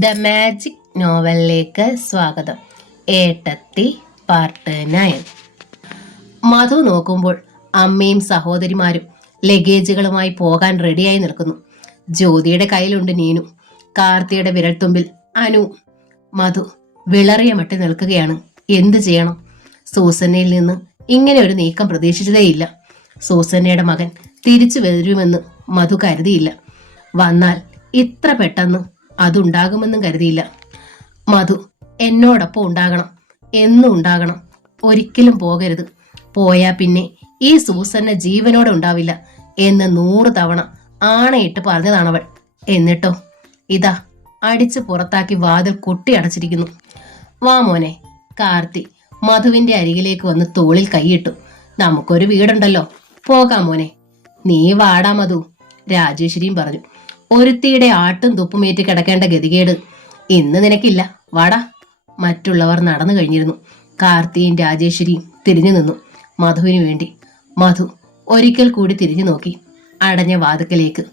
The magic നോവലിലേക്ക് സ്വാഗതം. ഏട്ടത്തി part 9. മധു നോക്കുമ്പോൾ അമ്മയും സഹോദരിമാരും ലഗേജുകളുമായി പോകാൻ റെഡിയായി നിൽക്കുന്നു. ജ്യോതിയുടെ കയ്യിലുണ്ട് നീനു, കാർത്തിയുടെ വിരൽത്തുമ്പിൽ അനു. മധു വിളറിയ മട്ടി നിൽക്കുകയാണ്. എന്തു ചെയ്യണം? സൂസന്നയിൽ നിന്ന് ഇങ്ങനെ ഒരു നീക്കം പ്രതീക്ഷിച്ചതേയില്ല. സൂസന്നയുടെ മകൻ തിരിച്ചു വരുമെന്ന് മധു കരുതിയില്ല. വന്നാൽ ഇത്ര പെട്ടെന്ന് അതുണ്ടാകുമെന്നും കരുതിയില്ല. മധു എന്നോടൊപ്പം ഉണ്ടാകണം, എന്നും ഉണ്ടാകണം, ഒരിക്കലും പോകരുത്. പോയാ പിന്നെ ഈ സൂസന്ന ജീവനോടെ ഉണ്ടാവില്ല എന്ന് 100 തവണ ആണയിട്ട് പറഞ്ഞതാണവൾ. എന്നിട്ടോ ഇതാ അടിച്ചു പുറത്താക്കി വാതിൽ കൊട്ടി അടച്ചിരിക്കുന്നു. വാ മോനെ. കാർത്തി മധുവിന്റെ അരികിലേക്ക് വന്ന് തോളിൽ കൈയിട്ടു. നമുക്കൊരു വീടുണ്ടല്ലോ, പോകാം മോനെ. നീ വാടാ മധു, രാജേശ്വരിയും പറഞ്ഞു. ഒരുത്തിയുടെ ആട്ടും തുപ്പുമേറ്റ് കിടക്കേണ്ട ഗതികേട് ഇന്ന് നിനക്കില്ല, വാടാ. മറ്റുള്ളവർ നടന്നു കഴിഞ്ഞിരുന്നു. കാർത്തിയും രാജേശ്വരിയും തിരിഞ്ഞു നിന്നു മധുവിനു വേണ്ടി. മധു ഒരിക്കൽ കൂടി തിരിഞ്ഞു നോക്കി അടഞ്ഞ വാതിക്കലേക്ക്.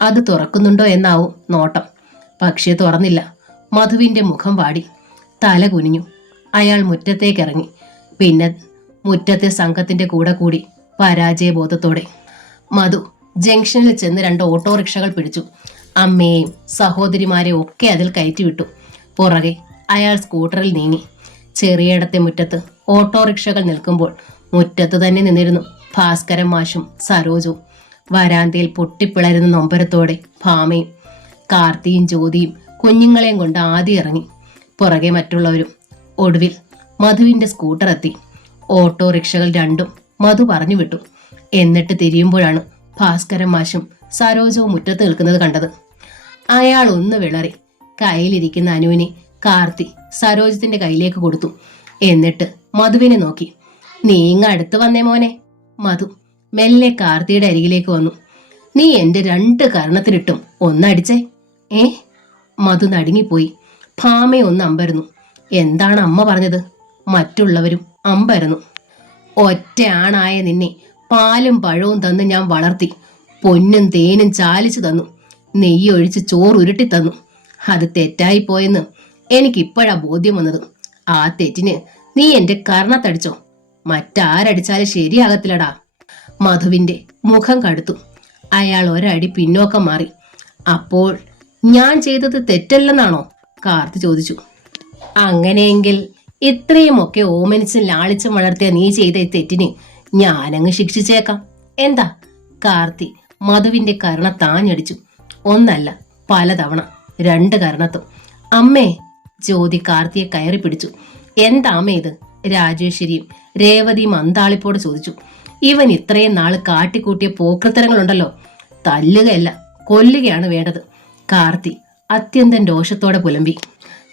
അത് തുറക്കുന്നുണ്ടോ എന്നാവും നോട്ടം. പക്ഷേ തുറന്നില്ല. മധുവിന്റെ മുഖം വാടി, തല കുനിഞ്ഞു. അയാൾ മുറ്റത്തേക്കിറങ്ങി. പിന്നെ മുറ്റത്തെ സംഘത്തിന്റെ കൂടെ കൂടി പരാജയബോധത്തോടെ. മധു ജംഗ്ഷനിൽ ചെന്ന് 2 ഓട്ടോറിക്ഷകൾ പിടിച്ചു. അമ്മയെയും സഹോദരിമാരെയും ഒക്കെ അതിൽ കയറ്റിവിട്ടു. പുറകെ അയാൾ സ്കൂട്ടറിൽ നീങ്ങി. ചെറിയിടത്തെ മുറ്റത്ത് ഓട്ടോറിക്ഷകൾ നിൽക്കുമ്പോൾ മുറ്റത്ത് തന്നെ നിന്നിരുന്നു ഭാസ്കരൻ മാഷും സരോജവും. വരാന്തയിൽ പൊട്ടിപ്പിളരുന്ന നൊമ്പരത്തോടെ ഭാമയും. കാർത്തിയും ജ്യോതിയും കുഞ്ഞുങ്ങളെയും കൊണ്ട് ആദ്യം ഇറങ്ങി. പുറകെ മറ്റുള്ളവരും. ഒടുവിൽ മധുവിന്റെ സ്കൂട്ടർ എത്തി. ഓട്ടോറിക്ഷകൾ 2ഉം മധു പറഞ്ഞു വിട്ടു. എന്നിട്ട് തിരിയുമ്പോഴാണ് ഭാസ്കരൻ മാഷും സരോജവും മുറ്റത്ത് നിൽക്കുന്നത് കണ്ടത്. അയാൾ ഒന്ന് വിളറി. കയ്യിലിരിക്കുന്ന അനുവിനെ കാർത്തി സരോജത്തിന്റെ കയ്യിലേക്ക് കൊടുത്തു. എന്നിട്ട് മധുവിനെ നോക്കി. നീങ്ങ അടുത്ത് വന്നേ മോനെ. മധു മെല്ലെ കാർത്തിയുടെ അരികിലേക്ക് വന്നു. നീ എന്റെ 2 കർണത്തിലിട്ടും ഒന്നടിച്ചേ. മധു നടുങ്ങിപ്പോയി. ഭാമയെ ഒന്ന് അമ്പരന്നു. എന്താണ് അമ്മ പറഞ്ഞത്? മറ്റുള്ളവരും അമ്പരന്നു. ഒറ്റ ആണായ നിന്നെ പാലും പഴവും തന്ന് ഞാൻ വളർത്തി. പൊന്നും തേനും ചാലിച്ചു തന്നു. നെയ്യ് ഒഴിച്ച് ചോറ് ഉരുട്ടി തന്നു. അത് തെറ്റായി പോയെന്ന് എനിക്കിപ്പോഴാ ബോധ്യം വന്നത്. ആ തെറ്റിന് നീ എന്റെ കർണത്തടിച്ചോ? മറ്റാരടിച്ചാലും ശരിയാകത്തില്ലടാ. മധുവിന്റെ മുഖം കടുത്തു. അയാൾ ഒരടി പിന്നോക്കം മാറി. അപ്പോൾ ഞാൻ ചെയ്തത് തെറ്റല്ലെന്നാണോ? കാർത്തി ചോദിച്ചു. അങ്ങനെയെങ്കിൽ ഇത്രയുമൊക്കെ ഓമനിച്ചും ലാളിച്ചും വളർത്തിയ നീ ചെയ്ത തെറ്റിന് ഞാനങ്ങ് ശിക്ഷിച്ചേക്കാം. എന്താ? കാർത്തി മധുവിന്റെ കർണ താഞ്ഞടിച്ചു. ഒന്നല്ല, പലതവണ, 2 കർണത്തും. അമ്മേ! ജ്യോതി കാർത്തിയെ കയറി പിടിച്ചു. എന്താ അമ്മേ ഇത്? രാജേശ്വരിയും രേവതിയും അന്താളിപ്പോട് ചോദിച്ചു. ഇവൻ ഇത്രയും നാള് കാട്ടിക്കൂട്ടിയ പോക്കൃത്തരങ്ങളുണ്ടല്ലോ, തല്ലുകയല്ല കൊല്ലുകയാണ് വേണ്ടത്. കാർത്തി അത്യന്തം രോഷത്തോടെ പുലമ്പി.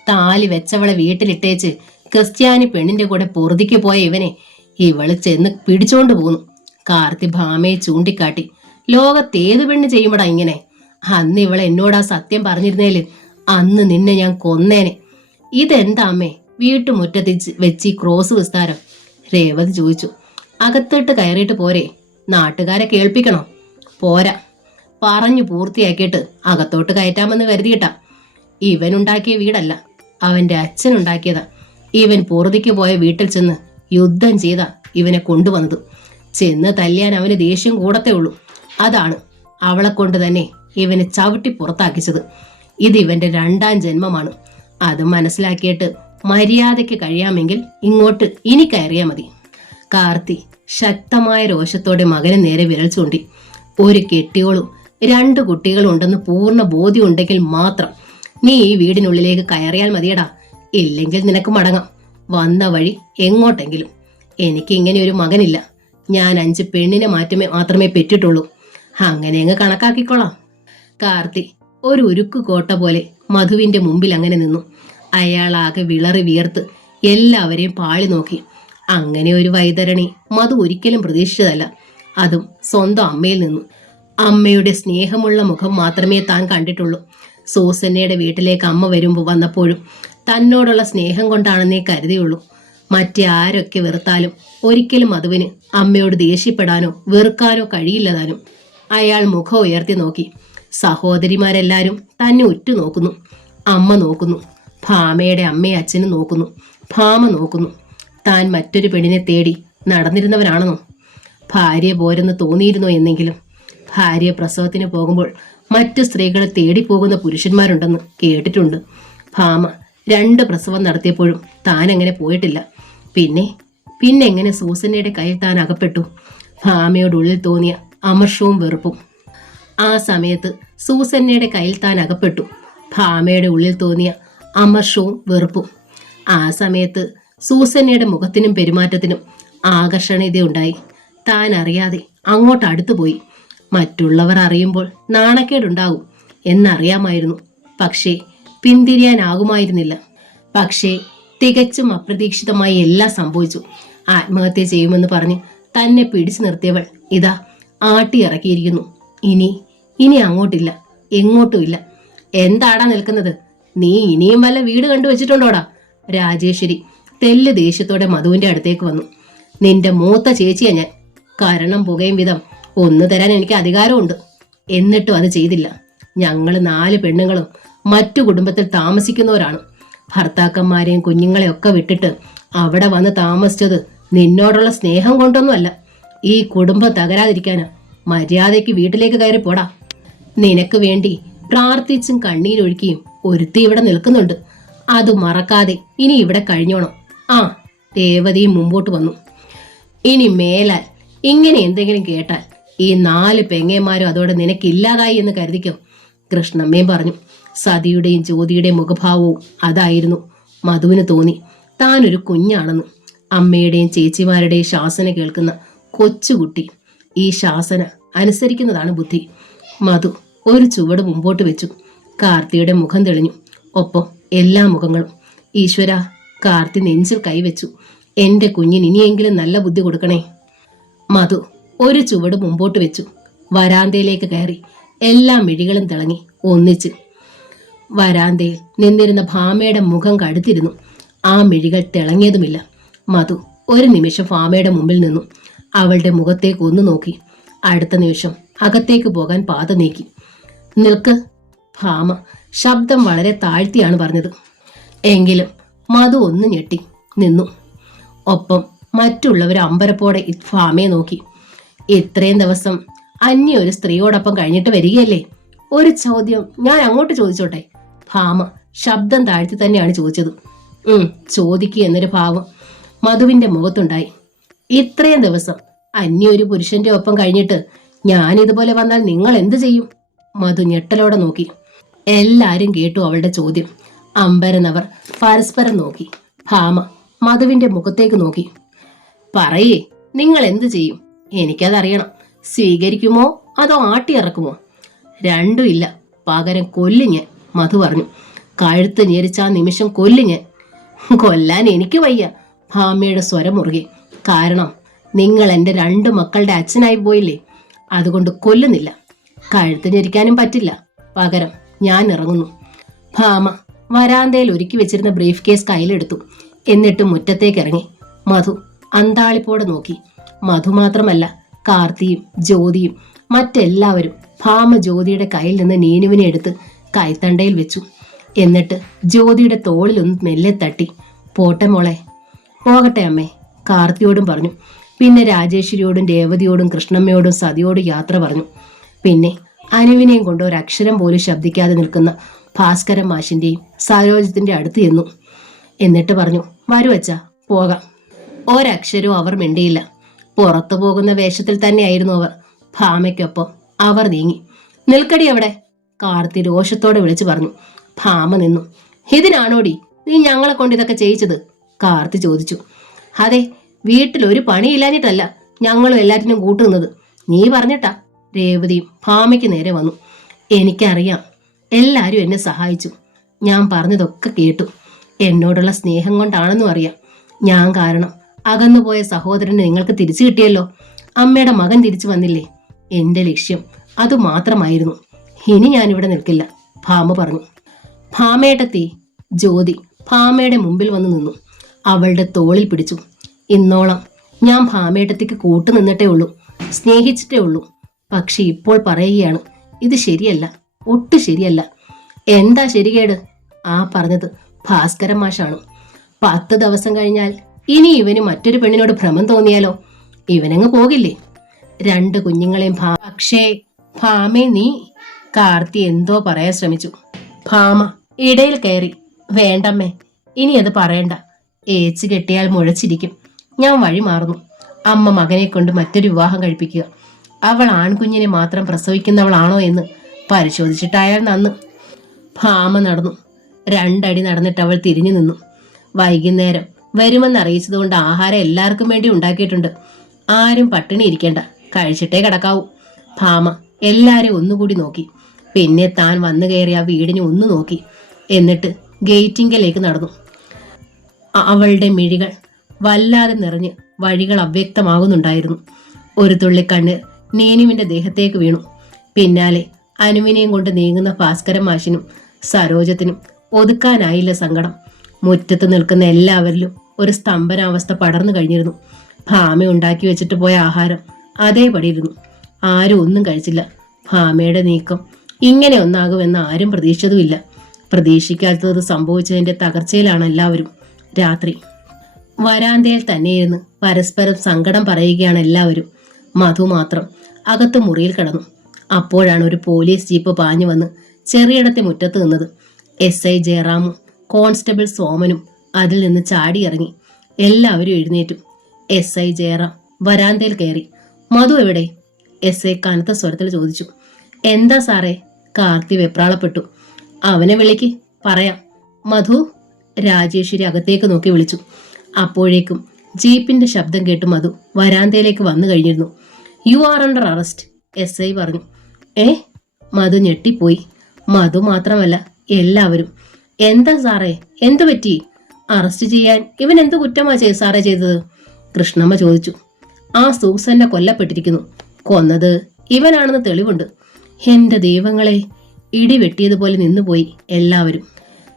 താലി വെച്ചവളെ വീട്ടിലിട്ടേച്ച് ക്രിസ്ത്യാനി പെണ്ണിന്റെ കൂടെ പൊറുതിക്ക് പോയ ഇവനെ ഇവള് ചെന്ന് പിടിച്ചോണ്ട് പോന്നു. കാർത്തി ഭാമയെ ചൂണ്ടിക്കാട്ടി. ലോകത്തേത് പെണ്ണ് ചെയ്യുമ്പടാ ഇങ്ങനെ? അന്ന് ഇവളെ എന്നോടാ സത്യം പറഞ്ഞിരുന്നേല് അന്ന് നിന്നെ ഞാൻ കൊന്നേനെ. ഇതെന്താ അമ്മേ വീട്ടുമുറ്റത്ത് വെച്ച് ക്രോസ് വിസ്താരം? രേവതി ചോദിച്ചു. അകത്തിട്ട് കയറിയിട്ട് പോരെ? നാട്ടുകാരെ കേൾപ്പിക്കണോ? പോരാ, പറഞ്ഞു പൂർത്തിയാക്കിയിട്ട് അകത്തോട്ട് കയറ്റാമെന്ന് കരുതിയിട്ടാ. ഇവനുണ്ടാക്കിയ വീടല്ല, അവന്റെ അച്ഛനുണ്ടാക്കിയതാ. ഇവൻ പൊറുതിക്ക് പോയ വീട്ടിൽ ചെന്ന് യുദ്ധം ചെയ്താ ഇവനെ കൊണ്ടുവന്നത്. ചെന്ന് തല്ലിയാൻ അവന് ദേഷ്യം കൂടത്തേ ഉള്ളൂ. അതാണ് അവളെ കൊണ്ട് തന്നെ ഇവനെ ചവിട്ടി പുറത്താക്കിച്ചത്. ഇത് ഇവന്റെ 2ാം ജന്മമാണ്. അത് മനസ്സിലാക്കിയിട്ട് മര്യാദയ്ക്ക് കഴിയാമെങ്കിൽ ഇങ്ങോട്ട് ഇനി കയറിയാ മതി. കാർത്തി ശക്തമായ രോഷത്തോടെ മകന് നേരെ വിരൽ ചൂണ്ടി. ഒരു കെട്ടിയോളും 2 കുട്ടികളും ഉണ്ടെന്ന് പൂർണ്ണ ബോധ്യം ഉണ്ടെങ്കിൽ മാത്രം നീ ഈ വീടിനുള്ളിലേക്ക് കയറിയാൽ മതിയടാ. ഇല്ലെങ്കിൽ നിനക്ക് മടങ്ങാം, വന്ന വഴി എങ്ങോട്ടെങ്കിലും. എനിക്ക് ഇങ്ങനെ ഒരു മകനില്ല. ഞാൻ 5 പെണ്ണിനെ മാത്രമേ പെറ്റിട്ടുള്ളൂ. അങ്ങനെ അങ്ങ് കണക്കാക്കിക്കൊള്ളാം. കാർത്തി ഒരു ഉരുക്കു കോട്ട പോലെ മധുവിന്റെ മുമ്പിൽ അങ്ങനെ നിന്നു. അയാളാകെ വിളറി വിയർത്ത് എല്ലാവരെയും പാളി നോക്കി. അങ്ങനെ ഒരു വൈതരണി മധു ഒരിക്കലും പ്രതീക്ഷിച്ചതല്ല, അതും സ്വന്തം അമ്മയിൽ നിന്നു. അമ്മയുടെ സ്നേഹമുള്ള മുഖം മാത്രമേ താൻ കണ്ടിട്ടുള്ളൂ. സൂസന്നയുടെ വീട്ടിലേക്ക് അമ്മ വന്നപ്പോഴും തന്നോടുള്ള സ്നേഹം കൊണ്ടാണെന്നേ കരുതിയുള്ളൂ. മറ്റേ ആരൊക്കെ വെറുത്താലും ഒരിക്കലും മധുവിന് അമ്മയോട് ദേഷ്യപ്പെടാനോ വെറുക്കാനോ കഴിയില്ലതാനും. അയാൾ മുഖം ഉയർത്തി നോക്കി. സഹോദരിമാരെല്ലാരും തന്നെ ഉറ്റുനോക്കുന്നു. അമ്മ നോക്കുന്നു, ഭാമയുടെ അമ്മയും അച്ഛനും നോക്കുന്നു, ഭാമ നോക്കുന്നു. താൻ മറ്റൊരു പെണ്ണിനെ തേടി നടന്നിരുന്നവനാണെന്നോ? ഭാര്യ പോരെന്ന് തോന്നിയിരുന്നോ എന്നെങ്കിലും? ഭാര്യ പ്രസവത്തിന് പോകുമ്പോൾ മറ്റു സ്ത്രീകളെ തേടിപ്പോകുന്ന പുരുഷന്മാരുണ്ടെന്ന് കേട്ടിട്ടുണ്ട്. ഭാമ 2 പ്രസവം നടത്തിയപ്പോഴും താൻ അങ്ങനെ പോയിട്ടില്ല. പിന്നെ എങ്ങനെ സൂസന്നയുടെ കയ്യിൽ താൻ അകപ്പെട്ടു? ഭാമയോടുള്ളിൽ തോന്നിയ അമർഷവും വെറുപ്പും. ആ സമയത്ത് സൂസന്നയുടെ കയ്യിൽ താൻ അകപ്പെട്ടു. ഭാമയുടെ ഉള്ളിൽ തോന്നിയ അമർഷവും വെറുപ്പും. ആ സമയത്ത് സൂസന്നയുടെ മുഖത്തിനും പെരുമാറ്റത്തിനും ആകർഷണീയതയുണ്ടായി. താൻ അറിയാതെ അങ്ങോട്ട് അടുത്തുപോയി. മറ്റുള്ളവർ അറിയുമ്പോൾ നാണക്കേടുണ്ടാകും എന്നറിയാമായിരുന്നു. പക്ഷേ പിന്തിരിയാനാകുമായിരുന്നില്ല. പക്ഷേ തികച്ചും അപ്രതീക്ഷിതമായി എല്ലാം സംഭവിച്ചു. ആത്മഹത്യ ചെയ്യുമെന്ന് പറഞ്ഞ് തന്നെ പിടിച്ചു നിർത്തിയവൾ ഇതാ ആട്ടിയിറക്കിയിരിക്കുന്നു. ഇനി അങ്ങോട്ടില്ല, എങ്ങോട്ടുമില്ല. എന്താടാ നിൽക്കുന്നത്? നീ ഇനിയും വല്ല വീട് കണ്ടുവച്ചിട്ടുണ്ടോടാ? രാജേശ്വരി തെല്ല് ദേഷ്യത്തോടെ മധുവിന്റെ അടുത്തേക്ക് വന്നു. നിന്റെ മൂത്ത ചേച്ചിയാ ഞാൻ. കരണം പുകയും വിധം ഒന്ന് തരാൻ എനിക്ക് അധികാരമുണ്ട്. എന്നിട്ടും അത് ചെയ്തില്ല. ഞങ്ങൾ 4 പെണ്ണുങ്ങളും മറ്റു കുടുംബത്തിൽ താമസിക്കുന്നവരാണ്. ഭർത്താക്കന്മാരെയും കുഞ്ഞുങ്ങളെയും ഒക്കെ വിട്ടിട്ട് അവിടെ വന്ന് താമസിച്ചത് നിന്നോടുള്ള സ്നേഹം കൊണ്ടൊന്നുമല്ല. ഈ കുടുംബം തകരാതിരിക്കാനാ. മര്യാദയ്ക്ക് വീട്ടിലേക്ക് കയറി പോടാ. നിനക്ക് വേണ്ടി പ്രാർത്ഥിച്ചും കണ്ണീരൊഴുക്കിയും ഒരുത്തി ഇവിടെ നിൽക്കുന്നുണ്ട്. അത് മറക്കാതെ ഇനി ഇവിടെ കഴിഞ്ഞോണം. ആ, രേവതിയും മുമ്പോട്ട് വന്നു. ഇനി മേലാൽ ഇങ്ങനെ എന്തെങ്കിലും കേട്ടാൽ ഈ 4 പെങ്ങന്മാരും അതോടെ നിനക്കില്ലാതായി എന്ന് കരുതിക്കോ. കൃഷ്ണമ്മയും പറഞ്ഞു. സതിയുടെയും ജ്യോതിയുടെയും മുഖഭാവവും അതായിരുന്നു. മധുവിന് തോന്നി താനൊരു കുഞ്ഞാണെന്ന്. അമ്മയുടെയും ചേച്ചിമാരുടെയും ശാസന കേൾക്കുന്ന കൊച്ചുകുട്ടി. ഈ ശാസന അനുസരിക്കുന്നതാണ് ബുദ്ധി. മധു ഒരു ചുവട് മുമ്പോട്ട് വെച്ചു. കാർത്തിയുടെ മുഖം തെളിഞ്ഞു. ഒപ്പം എല്ലാ മുഖങ്ങളും. ഈശ്വര, കാർത്തി നെഞ്ചിൽ കൈവച്ചു. എന്റെ കുഞ്ഞിന് ഇനിയെങ്കിലും നല്ല ബുദ്ധി കൊടുക്കണേ. മധു ഒരു ചുവട് മുമ്പോട്ട് വെച്ചു. വരാന്തയിലേക്ക് കയറി. എല്ലാ മിഴികളും തിളങ്ങി ഒന്നിച്ച്. വരാന്തയിൽ നിന്നിരുന്ന ഭാമയുടെ മുഖം കടുത്തിരുന്നു. ആ മിഴികൾ തിളങ്ങിയതുമില്ല. മധു ഒരു നിമിഷം ഭാമയുടെ മുമ്പിൽ നിന്നു. അവളുടെ മുഖത്തേക്ക് ഒന്ന് നോക്കി. അടുത്ത നിമിഷം അകത്തേക്ക് പോകാൻ പാത നീക്കി. നിൽക്ക്. ഭാമ ശബ്ദം വളരെ താഴ്ത്തിയാണ് പറഞ്ഞത്. എങ്കിലും മധു ഒന്ന് ഞെട്ടി നിന്നു. ഒപ്പം മറ്റുള്ളവർ അമ്പരപ്പോടെ ഭാമയെ നോക്കി. ഇത്രയും ദിവസം അന്യ ഒരു സ്ത്രീയോടൊപ്പം കഴിഞ്ഞിട്ട് വരികയല്ലേ? ഒരു ചോദ്യം ഞാൻ അങ്ങോട്ട് ചോദിച്ചോട്ടെ? ഭാമ ശബ്ദം താഴ്ത്തി തന്നെയാണ് ചോദിച്ചത്. ചോദിക്കുക എന്നൊരു ഭാവം മധുവിന്റെ മുഖത്തുണ്ടായി. ഇത്രയും ദിവസം അന്യ ഒരു പുരുഷന്റെ ഒപ്പം കഴിഞ്ഞിട്ട് ഞാൻ ഇതുപോലെ വന്നാൽ നിങ്ങൾ എന്ത് ചെയ്യും? മധു ഞെട്ടലോടെ നോക്കി. എല്ലാരും കേട്ടു അവളുടെ ചോദ്യം. അമ്പരനവർ പരസ്പരം നോക്കി. ഭാമ മധുവിന്റെ മുഖത്തേക്ക് നോക്കി. പറയേ, നിങ്ങൾ എന്ത് ചെയ്യും? എനിക്കതറിയണം. സ്വീകരിക്കുമോ അതോ ആട്ടിയിറക്കുമോ? രണ്ടുമില്ല, പകരം കൊല്ലും ഞാൻ. മധു പറഞ്ഞു. കഴുത്ത് ഞെരിച്ച ആ നിമിഷം കൊല്ലും ഞാൻ. കൊല്ലാൻ എനിക്ക് വയ്യ. ഭാമയുടെ സ്വരം മുറുകെ. കാരണം നിങ്ങൾ എൻ്റെ 2 മക്കളുടെ അച്ഛനായി പോയില്ലേ. അതുകൊണ്ട് കൊല്ലുന്നില്ല. കഴുത്ത് ഞെരിക്കാനും പറ്റില്ല. പകരം ഞാൻ ഇറങ്ങുന്നു. ഭാമ വരാന്തയിൽ ഒരുക്കി വെച്ചിരുന്ന ബ്രീഫ് കേസ് കയ്യിലെടുത്തു. എന്നിട്ട് മുറ്റത്തേക്ക് ഇറങ്ങി. മധു അന്താളിപ്പോടെ നോക്കി. മധു മാത്രമല്ല, കാർത്തിയും ജ്യോതിയും മറ്റെല്ലാവരും ഭാമ ജ്യോതിയുടെ കയ്യിൽ നിന്ന് നീനുവിനെ എടുത്ത് കൈത്തണ്ടയിൽ വെച്ചു. എന്നിട്ട് ജ്യോതിയുടെ തോളിലൊന്ന് മെല്ലെ തട്ടി. പോട്ടെ മോളെ. പോകട്ടെ അമ്മേ, കാർത്തിയോടും പറഞ്ഞു. പിന്നെ രാജേശ്വരിയോടും രേവതിയോടും കൃഷ്ണമ്മയോടും സതിയോടും യാത്ര പറഞ്ഞു. പിന്നെ അനുവിനെയും കൊണ്ട് ഒരക്ഷരം പോലും ശബ്ദിക്കാതെ നിൽക്കുന്ന ഭാസ്കരൻ മാഷിന്റെയും സരോജത്തിന്റെ അടുത്ത് ചെന്നു. എന്നിട്ട് പറഞ്ഞു, വരൂ അച്ഛാ, പോകാം. ഒരക്ഷരവും അവർ മിണ്ടിയില്ല. പുറത്തു പോകുന്ന വേഷത്തിൽ തന്നെയായിരുന്നു അവർ. ഭാമയ്ക്കൊപ്പം അവർ നീങ്ങി. നിൽക്കടി അവിടെ, കാർത്തി രോഷത്തോടെ വിളിച്ചു പറഞ്ഞു. ഭാമ നിന്നു. ഇതിനാണോടി നീ ഞങ്ങളെ കൊണ്ട് ഇതൊക്കെ ചെയ്യിച്ചത്? കാർത്തി ചോദിച്ചു. അതെ, വീട്ടിലൊരു പണിയില്ലാഞ്ഞിട്ടല്ല ഞങ്ങളും എല്ലാറ്റിനും കൂട്ടുന്നത്. നീ പറഞ്ഞിട്ടാ. രേവതിയും ഭാമയ്ക്ക് നേരെ വന്നു. എനിക്കറിയാം, എല്ലാവരും എന്നെ സഹായിച്ചു. ഞാൻ പറഞ്ഞതൊക്കെ കേട്ടു. എന്നോടുള്ള സ്നേഹം കൊണ്ടാണെന്നും അറിയാം. ഞാൻ കാരണം അകന്നുപോയ സഹോദരനെ നിങ്ങൾക്ക് തിരിച്ചു കിട്ടിയല്ലോ. അമ്മയുടെ മകൻ തിരിച്ചു വന്നില്ലേ? എന്റെ ലക്ഷ്യം അതുമാത്രമായിരുന്നു. ഇനി ഞാനിവിടെ നിൽക്കില്ല, ഭാമ പറഞ്ഞു. ഭാമേട്ടത്തി. ജ്യോതി ഭാമയുടെ മുമ്പിൽ വന്നു നിന്നു. അവളുടെ തോളിൽ പിടിച്ചു. ഇന്നോളം ഞാൻ ഭാമേട്ടത്തിക്ക് കൂട്ടു നിന്നിട്ടേ ഉള്ളൂ, സ്നേഹിച്ചിട്ടേ ഉള്ളൂ. പക്ഷെ ഇപ്പോൾ പറയുകയാണ്, ഇത് ശരിയല്ല, ഒട്ടും ശരിയല്ല. എന്താ ശരികേട്? ആ പറഞ്ഞത് ഭാസ്കരൻ മാഷാണ്. 10 ദിവസം കഴിഞ്ഞാൽ ഇനി ഇവന് മറ്റൊരു പെണ്ണിനോട് ഭ്രമം തോന്നിയാലോ? ഇവനങ്ങ് പോകില്ലേ? 2 കുഞ്ഞുങ്ങളെയും പക്ഷേ ഭാമേ നീ കാർത്തി എന്തോ പറയാൻ ശ്രമിച്ചു. ഭാമ ഇടയിൽ കയറി, വേണ്ടമ്മേ, ഇനി അത് പറയണ്ട. ഏച്ച് കെട്ടിയാൽ മുഴച്ചിരിക്കും. ഞാൻ വഴി മാറുന്നു. അമ്മ മകനെ കൊണ്ട് മറ്റൊരു വിവാഹം കഴിപ്പിക്കുക. അവൾ ആൺകുഞ്ഞിനെ മാത്രം പ്രസവിക്കുന്നവളാണോ എന്ന് പരിശോധിച്ചിട്ടായാൽ നന്ന്. ഭാമ നടന്നു. 2 അടി നടന്നിട്ട് അവൾ തിരിഞ്ഞു നിന്നു. വൈകുന്നേരം വരുമെന്ന് അറിയിച്ചതുകൊണ്ട് ആഹാരം എല്ലാവർക്കും വേണ്ടി ഉണ്ടാക്കിയിട്ടുണ്ട്. ആരും പട്ടിണി ഇരിക്കേണ്ട, കഴിച്ചിട്ടേ കിടക്കാവൂ. ഭാമ എല്ലാരും ഒന്നുകൂടി നോക്കി. പിന്നെ താൻ വന്നു കയറി ആ വീടിനെ ഒന്ന് നോക്കി. എന്നിട്ട് ഗേറ്റിങ്കലേക്ക് നടന്നു. അവളുടെ മിഴികൾ വല്ലാതെ നിറഞ്ഞ് വഴികൾ അവ്യക്തമാകുന്നുണ്ടായിരുന്നു. ഒരു തുള്ളി കണ്ണീർ നീനുവിന്റെ ദേഹത്തേക്ക് വീണു. പിന്നാലെ അനുവിനെയും കൊണ്ട് നീങ്ങുന്ന ഭാസ്കരൻ മാഷിനും സരോജത്തിനും ഒതുക്കാനായില്ല സങ്കടം. മുറ്റത്ത് നിൽക്കുന്ന എല്ലാവരിലും ഒരു സ്തംഭനാവസ്ഥ പടർന്നു കഴിഞ്ഞിരുന്നു. ഭാമ ഉണ്ടാക്കി വെച്ചിട്ട് പോയ ആഹാരം അതേപടി ഇരുന്നു. ആരും ഒന്നും കഴിച്ചില്ല. ഭാമയുടെ നീക്കം ഇങ്ങനെ ഒന്നാകുമെന്ന് ആരും പ്രതീക്ഷിച്ചതുമില്ല. പ്രതീക്ഷിക്കാത്തത് സംഭവിച്ചതിന്റെ തകർച്ചയിലാണ് എല്ലാവരും. രാത്രി വരാന്തയിൽ തന്നെയിരുന്ന് പരസ്പരം സങ്കടം പറയുകയാണ് എല്ലാവരും. മധു മാത്രം അകത്ത് മുറിയിൽ കിടന്നു. അപ്പോഴാണ് ഒരു പോലീസ് ജീപ്പ് പാഞ്ഞു വന്ന് ചെറിയിടത്തെ മുറ്റത്ത് നിന്നത്. SI ജയറാമും കോൺസ്റ്റബിൾ സോമനും അതിൽ നിന്ന് ചാടിയിറങ്ങി. എല്ലാവരും എഴുന്നേറ്റു. SI ജയറാം വരാന്തയിൽ കയറി. മധു എവിടെ? SI കനത്ത സ്വരത്തിൽ ചോദിച്ചു. എന്താ സാറേ? കാർത്തി വെപ്രാളപ്പെട്ടു. അവനെ വിളിക്ക്, പറയാം. മധു, രാജേശ്വരി അകത്തേക്ക് നോക്കി വിളിച്ചു. അപ്പോഴേക്കും ജീപ്പിന്റെ ശബ്ദം കേട്ട് മധു വരാന്തയിലേക്ക് വന്നു കഴിഞ്ഞിരുന്നു. You are under arrest, SI പറഞ്ഞു. മധു ഞെട്ടിപ്പോയി. മധു മാത്രമല്ല, എല്ലാവരും. എന്താ സാറേ, എന്തു പറ്റി? അറസ്റ്റ് ചെയ്യാൻ ഇവൻ എന്ത് കുറ്റമാ സാറേ ചെയ്തത്? കൃഷ്ണമ്മ ചോദിച്ചു. ആ സൂസന്നെ കൊല്ലപ്പെട്ടിരിക്കുന്നു. കൊന്നത് ഇവനാണെന്ന് തെളിവുണ്ട്. എന്റെ ദൈവങ്ങളെ, ഇടി വെട്ടിയതുപോലെ നിന്നുപോയി എല്ലാവരും.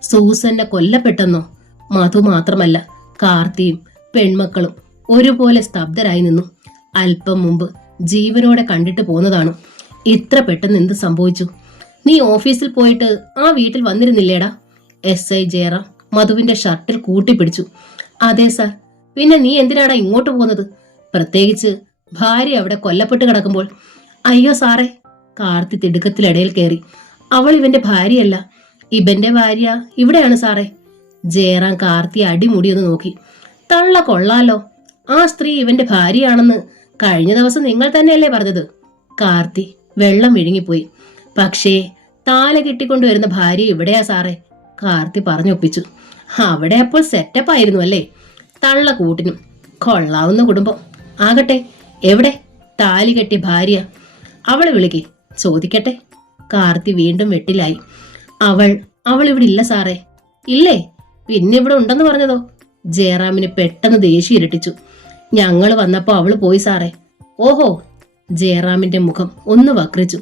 സൂസന്നെ കൊല്ലപ്പെട്ടെന്നോ? മധു മാത്രമല്ല, കാർത്തിയും പെൺമക്കളും ഒരുപോലെ സ്തബ്ധരായി നിന്നു. അല്പം മുമ്പ് ജീവനോടെ കണ്ടിട്ട് പോന്നതാണ്. ഇത്ര പെട്ടെന്ന് എന്ത് സംഭവിച്ചു? നീ ഓഫീസിൽ പോയിട്ട് ആ വീട്ടിൽ വന്നിരുന്നില്ലേടാ? SI ജയറാം മധുവിന്റെ ഷർട്ടിൽ കൂട്ടിപ്പിടിച്ചു. അതെ സാർ. പിന്നെ നീ എന്തിനാടാ ഇങ്ങോട്ട് പോകുന്നത്? പ്രത്യേകിച്ച് ഭാര്യ അവിടെ കൊല്ലപ്പെട്ട് കിടക്കുമ്പോൾ. അയ്യോ സാറേ, കാർത്തി തിടുക്കത്തിലിടയിൽ കയറി. അവൾ ഇവന്റെ ഭാര്യയല്ല, ഇവന്റെ ഭാര്യ ഇവിടെയാണ് സാറേ. ജയറാം കാർത്തി അടിമുടിയൊന്ന് നോക്കി. തള്ള കൊള്ളാലോ, ആ സ്ത്രീ ഇവന്റെ ഭാര്യയാണെന്ന് കഴിഞ്ഞ ദിവസം നിങ്ങൾ തന്നെയല്ലേ പറഞ്ഞത്? കാർത്തി വെള്ളം വിഴുങ്ങിപ്പോയി. പക്ഷേ താല കെട്ടിക്കൊണ്ടുവരുന്ന ഭാര്യ ഇവിടെയാ സാറേ, കാർത്തി പറഞ്ഞൊപ്പിച്ചു. അവിടെ അപ്പോൾ സെറ്റപ്പ് ആയിരുന്നു അല്ലേ? തള്ള കൂട്ടിനും. കൊള്ളാവുന്ന കുടുംബം. ആകട്ടെ, എവിടെ താലി കെട്ടിയ ഭാര്യ? അവളെ വിളിക്ക്, ചോദിക്കട്ടെ. കാർത്തി വീണ്ടും വെട്ടിലായി. അവൾ ഇവിടെ ഇല്ല സാറേ. ഇല്ലേ? പിന്നെ ഇവിടെ ഉണ്ടെന്ന് പറഞ്ഞതോ? ജയറാമിന് പെട്ടെന്ന് ദേഷ്യം ഇരട്ടിച്ചു. ഞങ്ങൾ വന്നപ്പോ അവള് പോയി സാറേ. ഓഹോ. ജയറാമിന്റെ മുഖം ഒന്ന് വക്രിച്ചു.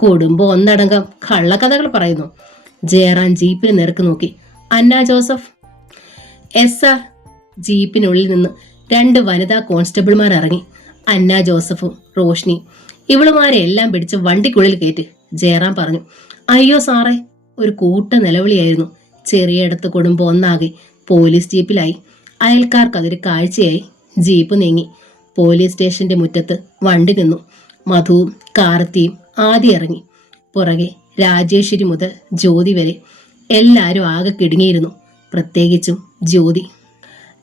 കുടുംബം ഒന്നടങ്കം കള്ളക്കഥകൾ പറയുന്നു. ജയറാം ജീപ്പിന് നേർക്ക് നോക്കി. അന്ന ജോസഫ്? Yes sir. ജീപ്പിനുള്ളിൽ നിന്ന് 2 വനിതാ കോൺസ്റ്റബിൾമാർ ഇറങ്ങി. അന്ന ജോസഫും റോഷ്നി. ഇവളുമാരെ എല്ലാം പിടിച്ച് വണ്ടിക്കുള്ളിൽ കയറ്റി, ജയറാം പറഞ്ഞു. അയ്യോ സാറേ. ഒരു കൂട്ട നിലവിളിയായിരുന്നു. ചെറിയടത്ത് കുടുംബം ഒന്നാകെ പോലീസ് ജീപ്പിലായി. അയൽക്കാർക്കതൊരു കാഴ്ചയായി. ജീപ്പ് നീങ്ങി. പോലീസ് സ്റ്റേഷന്റെ മുറ്റത്ത് വണ്ടി നിന്നു. മധുവും കാർത്തിയും ആദ്യം ഇറങ്ങി. പുറകെ രാജേശ്വരി മുതൽ ജ്യോതി വരെ എല്ലാവരും ആകെ കിടുങ്ങിയിരുന്നു. പ്രത്യേകിച്ചും ജ്യോതി.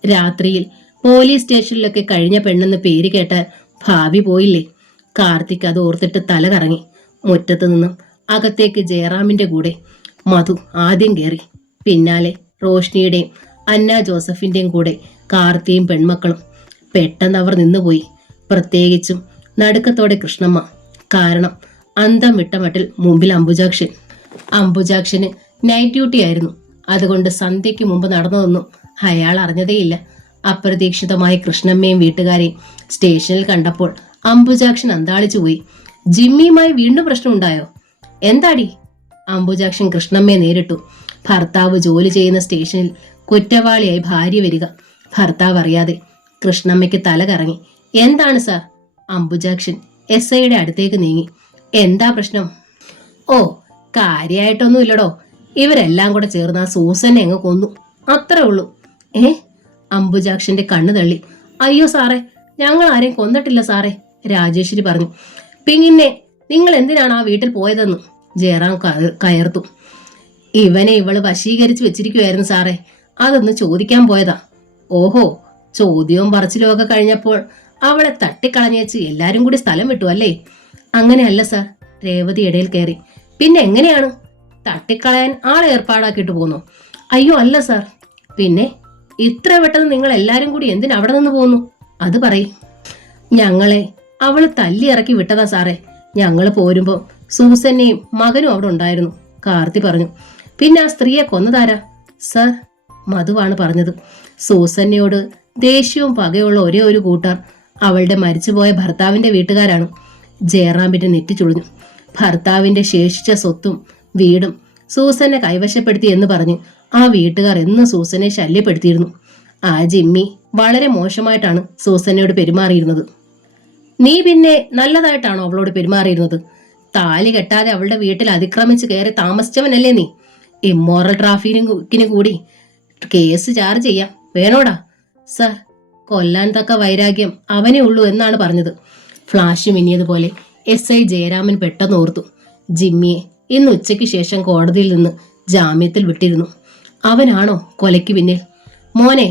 രാത്രിയിൽ പോലീസ് സ്റ്റേഷനിലൊക്കെ കഴിഞ്ഞ പെണ്ണെന്ന് പേര് കേട്ടാൽ ഭാവി പോയില്ലേ? കാർത്തിക് അത് ഓർത്തിട്ട് തല കറങ്ങി. മുറ്റത്തു നിന്നും അകത്തേക്ക് ജയറാമിന്റെ കൂടെ മധു ആദ്യം കയറി. പിന്നാലെ റോഷ്നിയുടെയും അന്ന ജോസഫിന്റെയും കൂടെ കാർത്തിയും പെൺമക്കളും. പെട്ടെന്ന് അവർ നിന്നുപോയി. പ്രത്യേകിച്ചും നടുക്കത്തോടെ കൃഷ്ണമ്മ. കാരണം അന്തം വിട്ട മട്ടിൽ മുമ്പിൽ അംബുജാക്ഷന് നൈറ്റ് ഡ്യൂട്ടി ആയിരുന്നു. അതുകൊണ്ട് സന്ധ്യയ്ക്ക് മുമ്പ് നടന്നതൊന്നും അയാൾ അറിഞ്ഞതേയില്ല. അപ്രതീക്ഷിതമായി കൃഷ്ണമ്മയും വീട്ടുകാരെയും സ്റ്റേഷനിൽ കണ്ടപ്പോൾ അംബുജാക്ഷൻ അന്താളിച്ചു പോയി. ജിമ്മിയുമായി വീണ്ടും പ്രശ്നമുണ്ടായോ? എന്താടി? അംബുജാക്ഷൻ കൃഷ്ണമ്മയെ നേരിട്ടു. ഭർത്താവ് ജോലി ചെയ്യുന്ന സ്റ്റേഷനിൽ കുറ്റവാളിയായി ഭാര്യ വരിക. ഭർത്താവ് അറിയാതെ. കൃഷ്ണമ്മയ്ക്ക് തല കറങ്ങി. എന്താണ് സാർ? അംബുജാക്ഷൻ SIയുടെ അടുത്തേക്ക് നീങ്ങി. എന്താ പ്രശ്നം? ഓ, കാര്യമായിട്ടൊന്നുമില്ലടോ. ഇവരെല്ലാം കൂടെ ചേർന്ന് ആ സൂസനെ അങ്ങ് കൊന്നു, അത്രേ ഉള്ളൂ. അംബുജാക്ഷന്റെ കണ്ണു തള്ളി. അയ്യോ സാറേ, ഞങ്ങൾ ആരെയും കൊന്നിട്ടില്ല സാറേ, രാജേശ്വരി പറഞ്ഞു. പിന്നെ നിങ്ങൾ എന്തിനാണ് ആ വീട്ടിൽ പോയതെന്ന് ജയറാം കയർത്തു. ഇവനെ ഇവള് വശീകരിച്ചു വെച്ചിരിക്കുവായിരുന്നു സാറേ, അതൊന്ന് ചോദിക്കാൻ പോയതാ. ഓഹോ, ചോദ്യവും പറച്ചിലും ഒക്കെ കഴിഞ്ഞപ്പോൾ അവളെ തട്ടിക്കളഞ്ഞേച്ച് എല്ലാരും കൂടി സ്ഥലം വിട്ടു അല്ലേ? അങ്ങനെയല്ല സാർ, രേവതി ഇടയിൽ കയറി. പിന്നെ എങ്ങനെയാണ്? തട്ടിക്കളയാൻ ആളെ ഏർപ്പാടാക്കിയിട്ട് പോന്നു? അയ്യോ അല്ല സാർ. പിന്നെ ഇത്ര പെട്ടെന്ന് നിങ്ങൾ എല്ലാരും കൂടി എന്തിന് അവിടെ നിന്ന് പോന്നു? അത് പറയും. ഞങ്ങളെ അവള് തല്ലി ഇറക്കി വിട്ടതാ സാറേ. ഞങ്ങള് പോരുമ്പോ സൂസന്നയും മകനും അവിടെ ഉണ്ടായിരുന്നു, കാർത്തി പറഞ്ഞു. പിന്നെ ആ സ്ത്രീയെ കൊന്നതാരാ? സാർ, മധുവാണ് പറഞ്ഞത്. സൂസന്നയോട് ദേഷ്യവും പകയുള്ള ഒരേ ഒരു കൂട്ടർ അവളുടെ മരിച്ചുപോയ ഭർത്താവിന്റെ വീട്ടുകാരാണ്. ജയറാമിന്റെ നെറ്റിച്ചുളിഞ്ഞു. ഭർത്താവിന്റെ ശേഷിച്ച സ്വത്തും വീടും സൂസനെ കൈവശപ്പെടുത്തി എന്ന് പറഞ്ഞ് ആ വീട്ടുകാർ എന്നും സൂസനെ ശല്യപ്പെടുത്തിയിരുന്നു. ആ ജിമ്മി വളരെ മോശമായിട്ടാണ് സൂസനയോട് പെരുമാറിയിരുന്നത്. നീ പിന്നെ നല്ലതായിട്ടാണോ അവളോട് പെരുമാറിയിരുന്നത്? താലി കെട്ടാതെ അവളുടെ വീട്ടിൽ അതിക്രമിച്ച് കയറി താമസിച്ചവനല്ലേ നീ? ഇമ്മോറൽ ട്രാഫിക്കിന് കൂടി കേസ് ചാർജ് ചെയ്യാം, വേണോടാ? സർ, കൊല്ലാൻ തക്ക വൈരാഗ്യം അവനേ ഉള്ളൂ എന്നാണ് പറഞ്ഞത്. ഫ്ലാഷ് മിന്നിയതുപോലെ SI ജയരാമൻ പെട്ടെന്ന് ഓർത്തു. ജിമ്മിയെ ഇന്ന് ഉച്ചയ്ക്ക് ശേഷം കോടതിയിൽ നിന്ന് ജാമ്യത്തിൽ വിട്ടിരുന്നു. അവനാണോ കൊലയ്ക്ക് പിന്നിൽ? മോനെ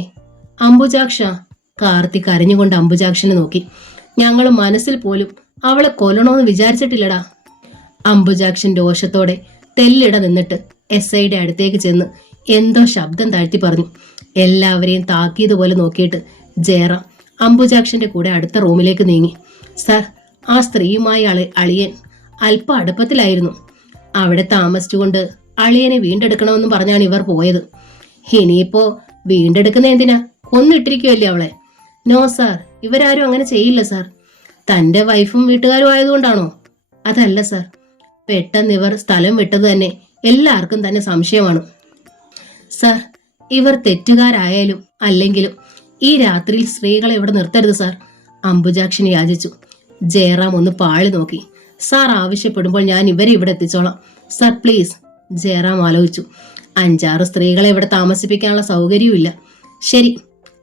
അംബുജാക്ഷ, കാർത്തിക് കരഞ്ഞുകൊണ്ട് അംബുജാക്ഷനെ നോക്കി. ഞങ്ങൾ മനസ്സിൽ പോലും അവളെ കൊല്ലണോന്ന് വിചാരിച്ചിട്ടില്ലടാ. അംബുജാക്ഷൻ രോഷത്തോടെ തെല്ലിട നിന്നിട്ട് SIയുടെ അടുത്തേക്ക് ചെന്ന് എന്തോ ശബ്ദം താഴ്ത്തി പറഞ്ഞു. എല്ലാവരെയും താക്കിയതുപോലെ നോക്കിയിട്ട് ജയറാം അംബുജാക്ഷന്റെ കൂടെ അടുത്ത റൂമിലേക്ക് നീങ്ങി. സാർ, ആ സ്ത്രീയുമായി അളിയൻ അല്പം അടുപ്പത്തിലായിരുന്നു. അവിടെ താമസിച്ചുകൊണ്ട് അളിയനെ വീണ്ടെടുക്കണമെന്ന് പറഞ്ഞാണ് ഇവർ പോയത്. ഇനിയിപ്പോ വീണ്ടെടുക്കുന്ന എന്തിനാ? കൊന്നിട്ടിരിക്കുമല്ലേ അവളെ? നോ സാർ, ഇവരാരും അങ്ങനെ ചെയ്യില്ല സാർ. തന്റെ വൈഫും വീട്ടുകാരും ആയതുകൊണ്ടാണോ? അതല്ല സാർ, പെട്ടെന്ന് ഇവർ സ്ഥലം വിട്ടത് തന്നെ എല്ലാവർക്കും തന്നെ സംശയമാണ് സാർ. ഇവർ തെറ്റുകാരായാലും അല്ലെങ്കിലും ഈ രാത്രിയിൽ സ്ത്രീകളെ ഇവിടെ നിർത്തരുത് സാർ, അംബുജാക്ഷിനെ യാചിച്ചു. ജയറാം ഒന്ന് പാളി നോക്കി. സാർ ആവശ്യപ്പെടുമ്പോൾ ഞാൻ ഇവരെ ഇവിടെ എത്തിച്ചോളാം സാർ, പ്ലീസ്, ജയറാം ആലോചിച്ചു. 5-6 സ്ത്രീകളെ ഇവിടെ താമസിപ്പിക്കാനുള്ള സൗകര്യവും ഇല്ല. ശരി,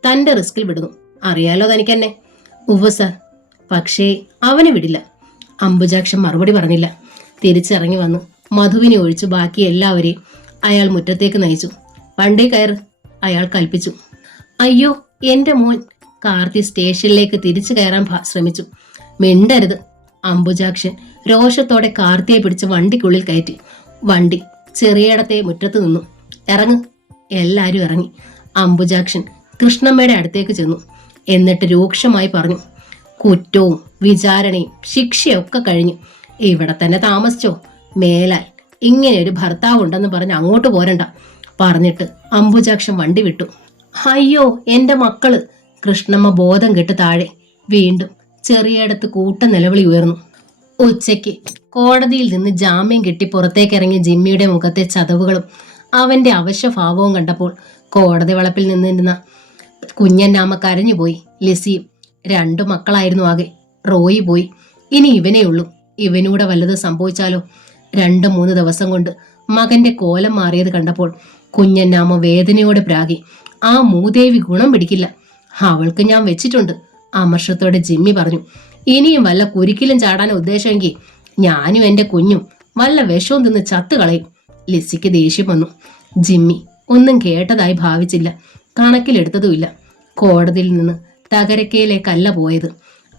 തന്റെ റിസ്കിൽ വിടുന്നു, അറിയാലോ തനിക്കെന്നെ. ഉവ്വ് സാർ, പക്ഷേ അവനെ വിടില്ല. അംബുജാക്ഷൻ മറുപടി പറഞ്ഞില്ല. തിരിച്ചിറങ്ങി വന്നു മധുവിനെ ഒഴിച്ചു ബാക്കി എല്ലാവരെയും അയാൾ മുറ്റത്തേക്ക് നയിച്ചു. വണ്ടി കയറ്, അയാൾ കൽപ്പിച്ചു. അയ്യോ എന്റെ മോൻ, കാർത്തി സ്റ്റേഷനിലേക്ക് തിരിച്ചു കയറാൻ ശ്രമിച്ചു. മിണ്ടരുത്, അംബുജാക്ഷൻ രോഷത്തോടെ കാർത്തിയെ പിടിച്ച് വണ്ടിക്കുള്ളിൽ കയറ്റി. വണ്ടി ചെറിയടത്തെ മുറ്റത്ത് നിന്നു. ഇറങ്ങ്. എല്ലാരും ഇറങ്ങി. അംബുജാക്ഷൻ കൃഷ്ണമ്മയുടെ അടുത്തേക്ക് ചെന്നു. എന്നിട്ട് രൂക്ഷമായി പറഞ്ഞു, കുറ്റവും വിചാരണയും ശിക്ഷയൊക്കെ കഴിഞ്ഞു. ഇവിടെ തന്നെ താമസിച്ചോ. മേലാൽ ഇങ്ങനെ ഒരു ഭർത്താവ് ഉണ്ടെന്ന് പറഞ്ഞ് അങ്ങോട്ട് പോരണ്ട. പറഞ്ഞിട്ട് അംബുജാക്ഷൻ വണ്ടി വിട്ടു. അയ്യോ എന്റെ മക്കള്! കൃഷ്ണമ്മ ബോധം കെട്ട് താഴെ. വീണ്ടും ചെറിയടത്ത് കൂട്ട നിലവിളി ഉയർന്നു. ഉച്ചയ്ക്ക് കോടതിയിൽ നിന്ന് ജാമ്യം കിട്ടി പുറത്തേക്കിറങ്ങിയ ജിമ്മിയുടെ മുഖത്തെ ചതവുകളും അവന്റെ അവശ്യഭാവവും കണ്ടപ്പോൾ കോടതി വളപ്പിൽ നിന്നിരുന്ന കുഞ്ഞന്നാമ്മ കരഞ്ഞുപോയി. ലിസിയും 2 മക്കളായിരുന്നു ആകെ. റോയി പോയി. ഇനി ഇവനേ ഉള്ളൂ. ഇവനൂടെ വല്ലത് സംഭവിച്ചാലോ? 2-3 ദിവസം കൊണ്ട് മകന്റെ കോലം മാറിയത് കണ്ടപ്പോൾ കുഞ്ഞന്നാമ്മ വേദനയോടെ പ്രാഗി. ആ മൂദേവി ഗുണം പിടിക്കില്ല, അവൾക്ക് ഞാൻ വെച്ചിട്ടുണ്ട്, അമർഷത്തോടെ ജിമ്മി പറഞ്ഞു. ഇനിയും വല്ല കുരിക്കിലും ചാടാൻ ഉദ്ദേശമെങ്കിൽ ഞാനും എന്റെ കുഞ്ഞും വല്ല വിഷവും തിന്ന് ചത്തുകളയും. ലിസിക്ക് ദേഷ്യം വന്നു. ജിമ്മി ഒന്നും കേട്ടതായി ഭാവിച്ചില്ല, കണക്കിലെടുത്തതുമില്ല. കോടതിയിൽ നിന്ന് തകരക്കയിലേക്കല്ല പോയത്.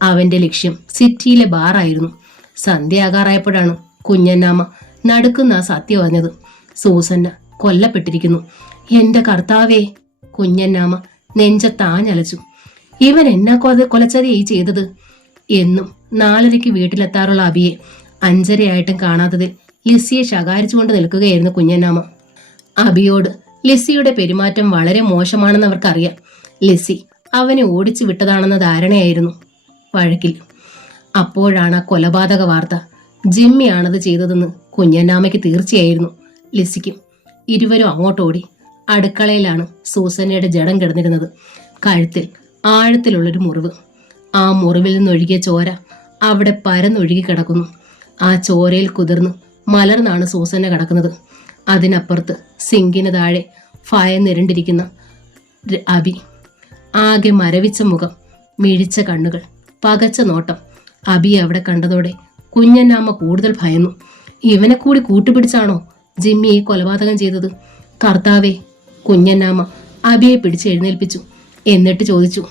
അവന്റെ ലക്ഷ്യം സിറ്റിയിലെ ബാറായിരുന്നു. സന്ധ്യയാകാറായപ്പോഴാണ് കുഞ്ഞന്നാമ്മ നടുക്കുന്ന സത്യം അറിഞ്ഞത്. സൂസന്ന കൊല്ലപ്പെട്ടിരിക്കുന്നു. എന്റെ കർത്താവേ! കുഞ്ഞന്നാമ്മ നെഞ്ചത്താഞ്ഞലച്ചു. ഇവൻ എന്നാ കൊലച്ചതിയായി ചെയ്തത്? എന്നും 4:30 വീട്ടിലെത്താറുള്ള അബിയെ 5:30 കാണാത്തതിൽ ലിസിയെ ശകാരിച്ചുകൊണ്ട് നിൽക്കുകയായിരുന്നു കുഞ്ഞന്നാമ്മ. അബിയോട് ലിസിയുടെ പെരുമാറ്റം വളരെ മോശമാണെന്ന് അവർക്കറിയാം. ലിസി അവനെ ഓടിച്ചു വിട്ടതാണെന്ന ധാരണയായിരുന്നു വഴക്കിൽ. അപ്പോഴാണ് ആ കൊലപാതക വാർത്ത. ജിമ്മിയാണത് ചെയ്തതെന്ന് കുഞ്ഞന്നാമ്മയ്ക്ക് തീർച്ചയായിരുന്നു. ലിസിക്കും. ഇരുവരും അങ്ങോട്ടോടി. അടുക്കളയിലാണ് സൂസന്നയുടെ ജഡം കിടന്നിരുന്നത്. കഴുത്തിൽ ആഴത്തിലുള്ളൊരു മുറിവ്. ആ മുറിവിൽ നിന്നൊഴുകിയ ചോര അവിടെ പരന്നൊഴുകി കിടക്കുന്നു. ആ ചോരയിൽ കുതിർന്ന് മലർന്നാണ് സൂസന്ന കിടക്കുന്നത്. അതിനപ്പുറത്ത് സിങ്കിന് താഴെ ഭയന്നിരണ്ടിരിക്കുന്ന അബി. ആകെ മരവിച്ച മുഖം, മിഴിച്ച കണ്ണുകൾ, പകച്ച നോട്ടം. അബിയെ അവിടെ കണ്ടതോടെ കുഞ്ഞന്നാമ്മ കൂടുതൽ ഭയന്നു. ഇവനെ കൂടി കൂട്ടുപിടിച്ചാണോ ജിമ്മിയെ കൊലപാതകം ചെയ്തത്? കർത്താവേ! കുഞ്ഞന്നാമ്മ അബിയെ പിടിച്ച് എഴുന്നേൽപ്പിച്ചു. എന്നിട്ട് ചോദിച്ചു,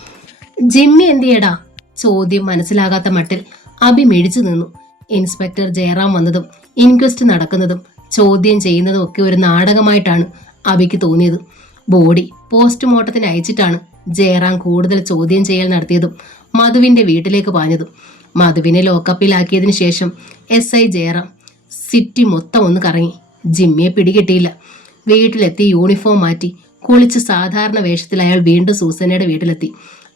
ജിമ്മി എന്തിയടാ? ചോദ്യം മനസ്സിലാകാത്ത മട്ടിൽ അബി മിഴിച്ചു നിന്നു. ഇൻസ്പെക്ടർ ജയറാം വന്നതും ഇൻക്വസ്റ്റ് നടക്കുന്നതും ചോദ്യം ചെയ്യുന്നതും ഒക്കെ ഒരു നാടകമായിട്ടാണ് അബിക്ക് തോന്നിയത്. ബോഡി പോസ്റ്റ്മോർട്ടത്തിന് അയച്ചിട്ടാണ് ജയറാം കൂടുതൽ ചോദ്യം ചെയ്യൽ നടത്തിയതും മധുവിന്റെ വീട്ടിലേക്ക് പാഞ്ഞതും. മധുവിനെ ലോക്കപ്പിലാക്കിയതിനു ശേഷം SI ജയറാം സിറ്റി മൊത്തം ഒന്ന് കറങ്ങി. ജിമ്മിയെ പിടികിട്ടിയില്ല. വീട്ടിലെത്തി യൂണിഫോം മാറ്റി കുളിച്ച് സാധാരണ വേഷത്തിൽ അയാൾ വീണ്ടും സൂസനയുടെ വീട്ടിലെത്തി.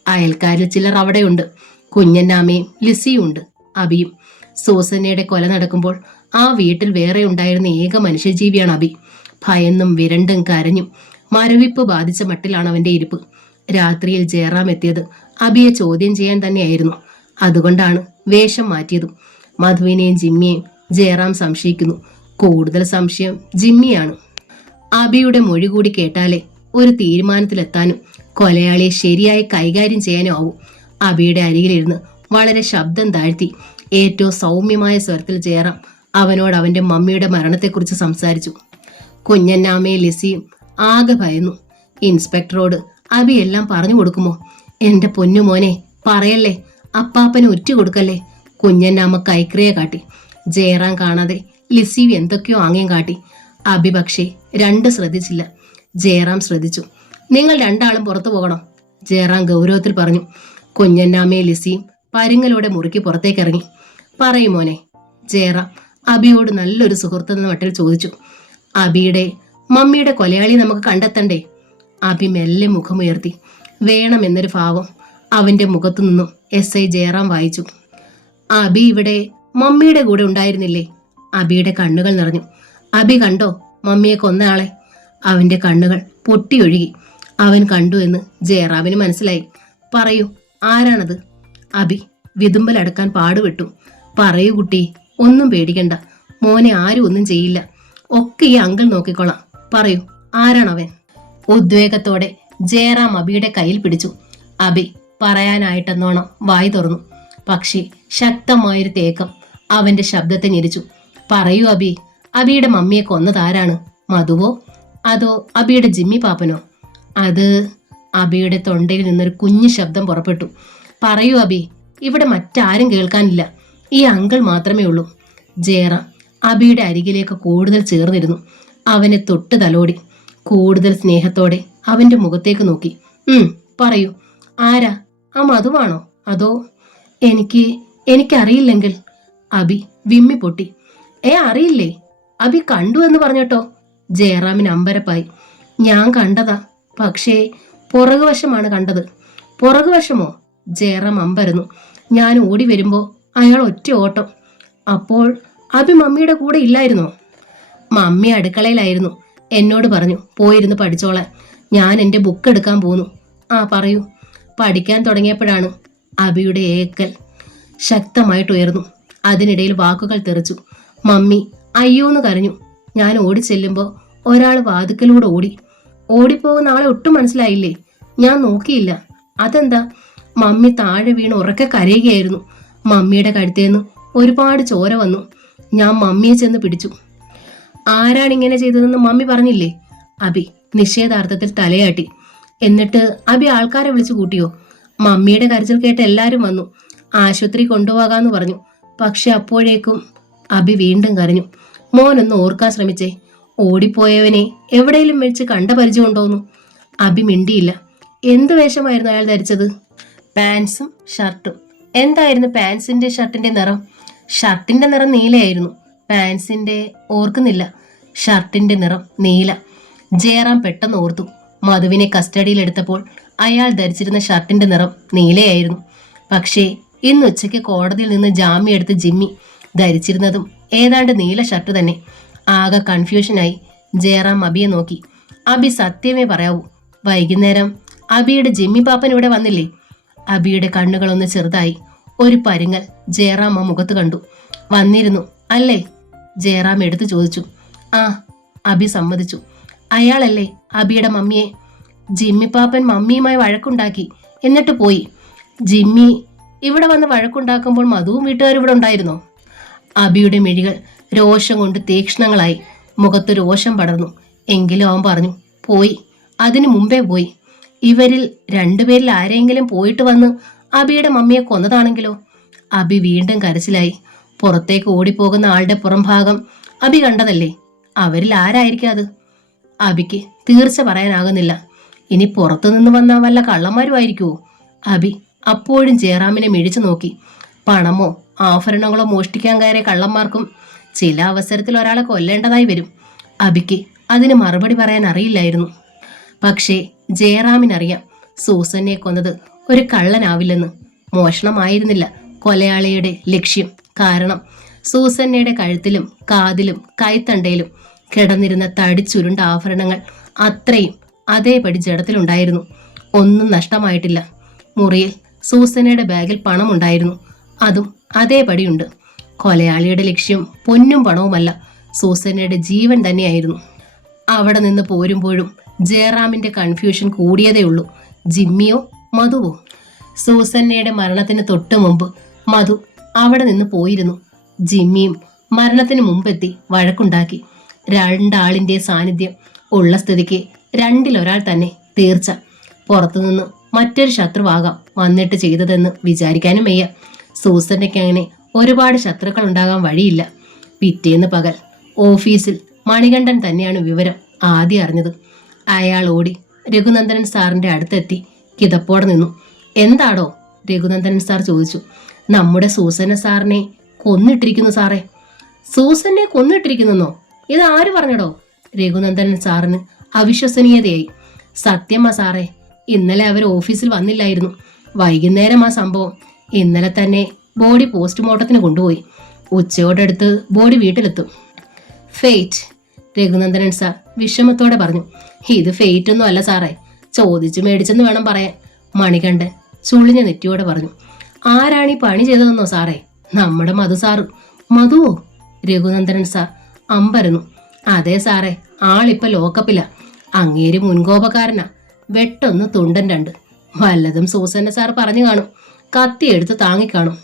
അയൽക്കാരിൽ ചിലർ അവിടെയുണ്ട്. കുഞ്ഞന്നാമയും ലിസിയും ഉണ്ട്, അബിയും. സൂസനയുടെ കൊല നടക്കുമ്പോൾ ആ വീട്ടിൽ വേറെ ഉണ്ടായിരുന്ന ഏക മനുഷ്യജീവിയാണ് അബി. ഭയന്നും വിരണ്ടും കരഞ്ഞും മരവിപ്പ് ബാധിച്ച മട്ടിലാണ് അവന്റെ ഇരിപ്പ്. രാത്രിയിൽ ജയറാം എത്തിയത് അബിയെ ചോദ്യം ചെയ്യാൻ തന്നെയായിരുന്നു. അതുകൊണ്ടാണ് വേഷം മാറ്റിയതും. മധുവിനെയും ജിമ്മിയെയും ജയറാം സംശയിക്കുന്നു. കൂടുതൽ സംശയം ജിമ്മിയാണ്. അബിയുടെ മൊഴി കൂടി കേട്ടാലേ ഒരു തീരുമാനത്തിലെത്താനും കൊലയാളിയെ ശരിയായി കൈകാര്യം ചെയ്യാനും ആവും. അബിയുടെ അരികിലിരുന്ന് വളരെ ശബ്ദം താഴ്ത്തി ഏറ്റവും സൗമ്യമായ സ്വരത്തിൽ ജയറാം അവനോട് അവന്റെ മമ്മിയുടെ മരണത്തെക്കുറിച്ച് സംസാരിച്ചു. കുഞ്ഞന്നാമ്മയും ലിസിയും ആകെ ഭയന്നു. ഇൻസ്പെക്ടറോട് അബി എല്ലാം പറഞ്ഞു കൊടുക്കുമോ? എന്റെ പൊന്നുമോനെ, പറയല്ലേ, അപ്പാപ്പന് ഒറ്റ കൊടുക്കല്ലേ. കുഞ്ഞന്നാമ്മ കൈക്രിയ കാട്ടി. ജയറാം കാണാതെ ലിസി എന്തൊക്കെയോ ആംഗ്യം കാട്ടി. അബി പക്ഷേ രണ്ടും ശ്രദ്ധിച്ചില്ല. ജയറാം ശ്രദ്ധിച്ചു. നിങ്ങൾ രണ്ടാളും പുറത്തു പോകണം, ജയറാം ഗൗരവത്തിൽ പറഞ്ഞു. കുഞ്ഞന്നാമ്മയും ലിസിയും പരുങ്ങലോടെ മുറുക്കി പുറത്തേക്കിറങ്ങി. പറയുമോനെ, ജയറാം അബിയോട് നല്ലൊരു സുഹൃത്തെന്ന മട്ടിൽ ചോദിച്ചു. അബിയുടെ മമ്മിയുടെ കൊലയാളി നമുക്ക് കണ്ടെത്തണ്ടേ? അബി മെല്ലെ മുഖമുയർത്തി. വേണമെന്നൊരു ഭാവം അവന്റെ മുഖത്തു നിന്നും SI ജയറാം വായിച്ചു. അബി ഇവിടെ മമ്മിയുടെ കൂടെ ഉണ്ടായിരുന്നില്ലേ? അബിയുടെ കണ്ണുകൾ നിറഞ്ഞു. അബി കണ്ടോ മമ്മിയെ കൊന്നയാളെ? അവന്റെ കണ്ണുകൾ പൊട്ടിയൊഴുകി. അവൻ കണ്ടു എന്ന് ജയറാമിന് മനസ്സിലായി. പറയൂ, ആരാണത്? അബി വിതുമ്പലടക്കാൻ പാടുപെട്ടു. പറയൂ കുട്ടി, ഒന്നും പേടിക്കണ്ട മോനെ, ആരും ഒന്നും ചെയ്യില്ല. ഒക്കെ ഈ അങ്കിൾ നോക്കിക്കോളാം. പറയൂ, ആരാണവൻ? ഉദ്വേഗത്തോടെ ജയറാം അബിയുടെ കയ്യിൽ പിടിച്ചു. അബി പറയാനായിട്ടെന്നോണം വായി തുറന്നു. പക്ഷേ ശക്തമായൊരു തേക്കം അവന്റെ ശബ്ദത്തെ ഞെരിച്ചു. പറയൂ അബി, അബിയുടെ മമ്മിയെ കൊന്നതാരാണ്? മധുവോ അതോ അബിയുടെ ജിമ്മി പാപ്പനോ? അത് അബിയുടെ തൊണ്ടയിൽ നിന്നൊരു കുഞ്ഞു ശബ്ദം പുറപ്പെട്ടു. പറയൂ അബി, ഇവിടെ മറ്റാരും കേൾക്കാനില്ല, ഈ അങ്കിൾ മാത്രമേ ഉള്ളൂ. ജയറാം അബിയുടെ അരികിലേക്ക് കൂടുതൽ ചേർന്നിരുന്നു. അവനെ തൊട്ട് തലോടി. കൂടുതൽ സ്നേഹത്തോടെ അവന്റെ മുഖത്തേക്ക് നോക്കി. പറയൂ, ആരാ? ആ മധുവാണോ അതോ? എനിക്കറിയില്ലെങ്കിൽ. അബി വിമ്മി പൊട്ടി. അറിയില്ലേ? അബി കണ്ടു എന്ന് പറഞ്ഞട്ടോ. ജയറാമിന് അമ്പരപ്പായി. ഞാൻ കണ്ടതാ, പക്ഷേ പുറകുവശമാണ് കണ്ടത്. പുറകുവശമോ? ജയറാം അമ്പരന്നു. ഞാൻ ഓടി വരുമ്പോ അയാൾ ഒറ്റ ഓട്ടം. അപ്പോൾ അബി മമ്മിയുടെ കൂടെ ഇല്ലായിരുന്നോ? മമ്മി അടുക്കളയിലായിരുന്നു. എന്നോട് പറഞ്ഞു പോയിരുന്ന് പഠിച്ചോളാൻ. ഞാൻ എൻ്റെ ബുക്ക് എടുക്കാൻ പോന്നു. പറയൂ. പഠിക്കാൻ തുടങ്ങിയപ്പോഴാണ് അബിയുടെ ഏക്കൽ ശക്തമായിട്ട് ഉയർന്നു. അതിനിടയിൽ വാക്കുകൾ തെറിച്ചു. മമ്മി അയ്യോന്ന് കരഞ്ഞു. ഞാൻ ഓടിച്ചെല്ലുമ്പോൾ ഒരാൾ വാതുക്കലൂടെ ഓടിപ്പോകുന്ന ആളെ ഒട്ടും മനസ്സിലായില്ലേ? ഞാൻ നോക്കിയില്ല. അതെന്താ? മമ്മി താഴെ വീണ് ഉറക്കെ കരയുകയായിരുന്നു. മമ്മിയുടെ കഴുത്തേന്ന് ഒരുപാട് ചോര വന്നു. ഞാൻ മമ്മിയെ ചെന്ന് പിടിച്ചു. ആരാണിങ്ങനെ ചെയ്തതെന്ന് മമ്മി പറഞ്ഞില്ലേ? അബി നിഷേധാർത്ഥത്തിൽ തലയാട്ടി. എന്നിട്ട് അബി ആൾക്കാരെ വിളിച്ചു കൂട്ടിയോ? മമ്മിയുടെ കരച്ചിൽ കേട്ട് എല്ലാവരും വന്നു. ആശുപത്രി കൊണ്ടുപോകാന്ന് പറഞ്ഞു. പക്ഷെ അപ്പോഴേക്കും അബി വീണ്ടും കരഞ്ഞു. മോനൊന്ന് ഓർക്കാൻ ശ്രമിച്ചേ. ഓടിപ്പോയവനെ എവിടെയെങ്കിലും വെച്ച് കണ്ട പരിചയം ഉണ്ടോന്നു? അബി മിണ്ടിയില്ല. എന്ത് വേഷമായിരുന്നു അയാൾ ധരിച്ചത്? പാൻസും ഷർട്ടും. എന്തായിരുന്നു പാൻസിന്റെ ഷർട്ടിന്റെ നിറം? ഷർട്ടിന്റെ നിറം നീലയായിരുന്നു. പാൻസിന്റെ ഓർക്കുന്നില്ല. ഷർട്ടിന്റെ നിറം നീല. ജയറാം പെട്ടെന്ന് ഓർത്തു. മധുവിനെ കസ്റ്റഡിയിലെടുത്തപ്പോൾ അയാൾ ധരിച്ചിരുന്ന ഷർട്ടിന്റെ നിറം നീലയായിരുന്നു. പക്ഷേ ഇന്ന് ഉച്ചയ്ക്ക് കോടതിയിൽ നിന്ന് ജാമ്യം എടുത്ത് ജിമ്മി ധരിച്ചിരുന്നതും ഏതാണ്ട് നീല ഷർട്ട് തന്നെ. ആകെ കൺഫ്യൂഷനായി ജയറാം അബിയെ നോക്കി. അബി സത്യമേ പറയാവൂ. വൈകുന്നേരം അബിയുടെ ജിമ്മി പാപ്പൻ ഇവിടെ വന്നില്ലേ? അബിയുടെ കണ്ണുകളൊന്ന് ചെറുതായി. ഒരു പരുങ്ങൽ ജയറാം ആ മുഖത്ത് കണ്ടു. വന്നിരുന്നു അല്ലേ? ജയറാം എടുത്തു ചോദിച്ചു. അബി സമ്മതിച്ചു. അയാളല്ലേ അബിയുടെ മമ്മിയെ? ജിമ്മി പാപ്പൻ മമ്മിയുമായി വഴക്കുണ്ടാക്കി, എന്നിട്ട് പോയി. ജിമ്മി ഇവിടെ വന്ന് വഴക്കുണ്ടാക്കുമ്പോൾ മധുവും വീട്ടുകാരും ഇവിടെ ഉണ്ടായിരുന്നോ? അബിയുടെ മിഴികൾ രോഷം കൊണ്ട് തീക്ഷ്ണങ്ങളായി. മുഖത്ത് രോഷം പടർന്നു. എങ്കിലും അവൻ പറഞ്ഞു, പോയി, അതിനു മുമ്പേ പോയി. ഇവരിൽ രണ്ടുപേരിൽ ആരെങ്കിലും പോയിട്ട് വന്ന് അബിയുടെ മമ്മിയെ കൊന്നതാണെങ്കിലോ? അബി വീണ്ടും കരച്ചിലായി. പുറത്തേക്ക് ഓടിപ്പോകുന്ന ആളുടെ പുറംഭാഗം അബി കണ്ടതല്ലേ? അവരിൽ ആരായിരിക്കും അത്? അബിക്ക് തീർച്ച പറയാനാകുന്നില്ല. ഇനി പുറത്തുനിന്ന് വന്ന വല്ല കള്ളന്മാരും ആയിരിക്കുമോ? അബി അപ്പോഴും ജയറാമിനെ മിഴിച്ചു നോക്കി. പണമോ ആഭരണങ്ങളോ മോഷ്ടിക്കാൻ കയറിയ കള്ളന്മാർക്കും ചില അവസരത്തിൽ ഒരാളെ കൊല്ലേണ്ടതായി വരും. അബിക്ക് അതിന് മറുപടി പറയാൻ അറിയില്ലായിരുന്നു. പക്ഷേ ജയറാമിനറിയാം, സൂസന്നെ കൊന്നത് ഒരു കള്ളനാവില്ലെന്ന്. മോഷണമായിരുന്നില്ല കൊലയാളിയുടെ ലക്ഷ്യം. കാരണം സൂസന്നയുടെ കഴുത്തിലും കാതിലും കൈത്തണ്ടയിലും കിടന്നിരുന്ന തടിച്ചുരുണ്ട ആഭരണങ്ങൾ അത്രയും അതേപടി ജഡത്തിലുണ്ടായിരുന്നു. ഒന്നും നഷ്ടമായിട്ടില്ല. മുറിയിൽ സൂസന്നയുടെ ബാഗിൽ പണമുണ്ടായിരുന്നു, അതും അതേപടിയുണ്ട്. കൊലയാളിയുടെ ലക്ഷ്യം പൊന്നും പണവുമല്ല, സൂസന്നയുടെ ജീവൻ തന്നെയായിരുന്നു. അവിടെ നിന്ന് പോരുമ്പോഴും ജയറാമിന്റെ കൺഫ്യൂഷൻ കൂടിയതേയുള്ളൂ. ജിമ്മിയോ മധുവോ? സൂസന്നയുടെ മരണത്തിന് തൊട്ടു മുമ്പ് മധു അവിടെ നിന്ന് പോയിരുന്നു. ജിമ്മിയും മരണത്തിന് മുമ്പെത്തി വഴക്കുണ്ടാക്കി. രണ്ടാളിന്റെ സാന്നിധ്യം ഉള്ള സ്ഥിതിക്ക് രണ്ടിലൊരാൾ തന്നെ തീർച്ച. പുറത്തുനിന്ന് മറ്റൊരു ശത്രുവാകാം വന്നിട്ട് ചെയ്തതെന്ന് വിചാരിക്കാനും വയ്യ. സൂസന്നയ്ക്ക് അങ്ങനെ ഒരുപാട് ശത്രുക്കൾ ഉണ്ടാകാൻ വഴിയില്ല. പിറ്റേന്ന് പകൽ ഓഫീസിൽ മണികണ്ഠൻ തന്നെയാണ് വിവരം ആദ്യം അറിഞ്ഞത്. അയാൾ ഓടി രഘുനന്ദനൻ സാറിന്റെ അടുത്തെത്തി കിതപ്പോടെ നിന്നു. എന്താടോ? രഘുനന്ദനൻ സാർ ചോദിച്ചു. നമ്മുടെ സൂസന്ന സാറിനെ കൊന്നിട്ടിരിക്കുന്നു സാറേ. സൂസന്നെ കൊന്നിട്ടിരിക്കുന്നോ? ഇത് ആര് പറഞ്ഞടോ? രഘുനന്ദനൻ സാറിന് അവിശ്വസനീയതയായി. സത്യമാ സാറേ, ഇന്നലെ അവർ ഓഫീസിൽ വന്നില്ലായിരുന്നു. വൈകുന്നേരം ആ സംഭവം. ഇന്നലെ തന്നെ ബോഡി പോസ്റ്റ്മോർട്ടത്തിന് കൊണ്ടുപോയി. ഉച്ചയോടടുത്ത് ബോഡി വീട്ടിലെത്തും. ഫെയ്റ്റ്, രഘുനന്ദനൻ സാർ വിഷമത്തോടെ പറഞ്ഞു. ഇത് ഫെയ്റ്റ് ഒന്നും അല്ല സാറേ, ചോദിച്ചു മേടിച്ചെന്ന് വേണം പറയാൻ. മണികണ്ഠൻ ചുളിഞ്ഞ നെറ്റിയോടെ പറഞ്ഞു. ആരാണ് ഈ പണി ചെയ്തതെന്നോ സാറേ? നമ്മുടെ മധു സാറ്. മധുവോ? രഘുനന്ദനൻ സാർ അമ്പരന്നു. അതെ സാറേ, ആളിപ്പോ ലോക്കപ്പില്ല. അങ്ങേര് മുൻകോപക്കാരനാ. വെട്ടൊന്ന് തുണ്ടൻ രണ്ട്. വല്ലതും സൂസന്ന സാർ പറഞ്ഞു കാണും. കത്തിയെടുത്ത് താങ്ങിക്കാണും.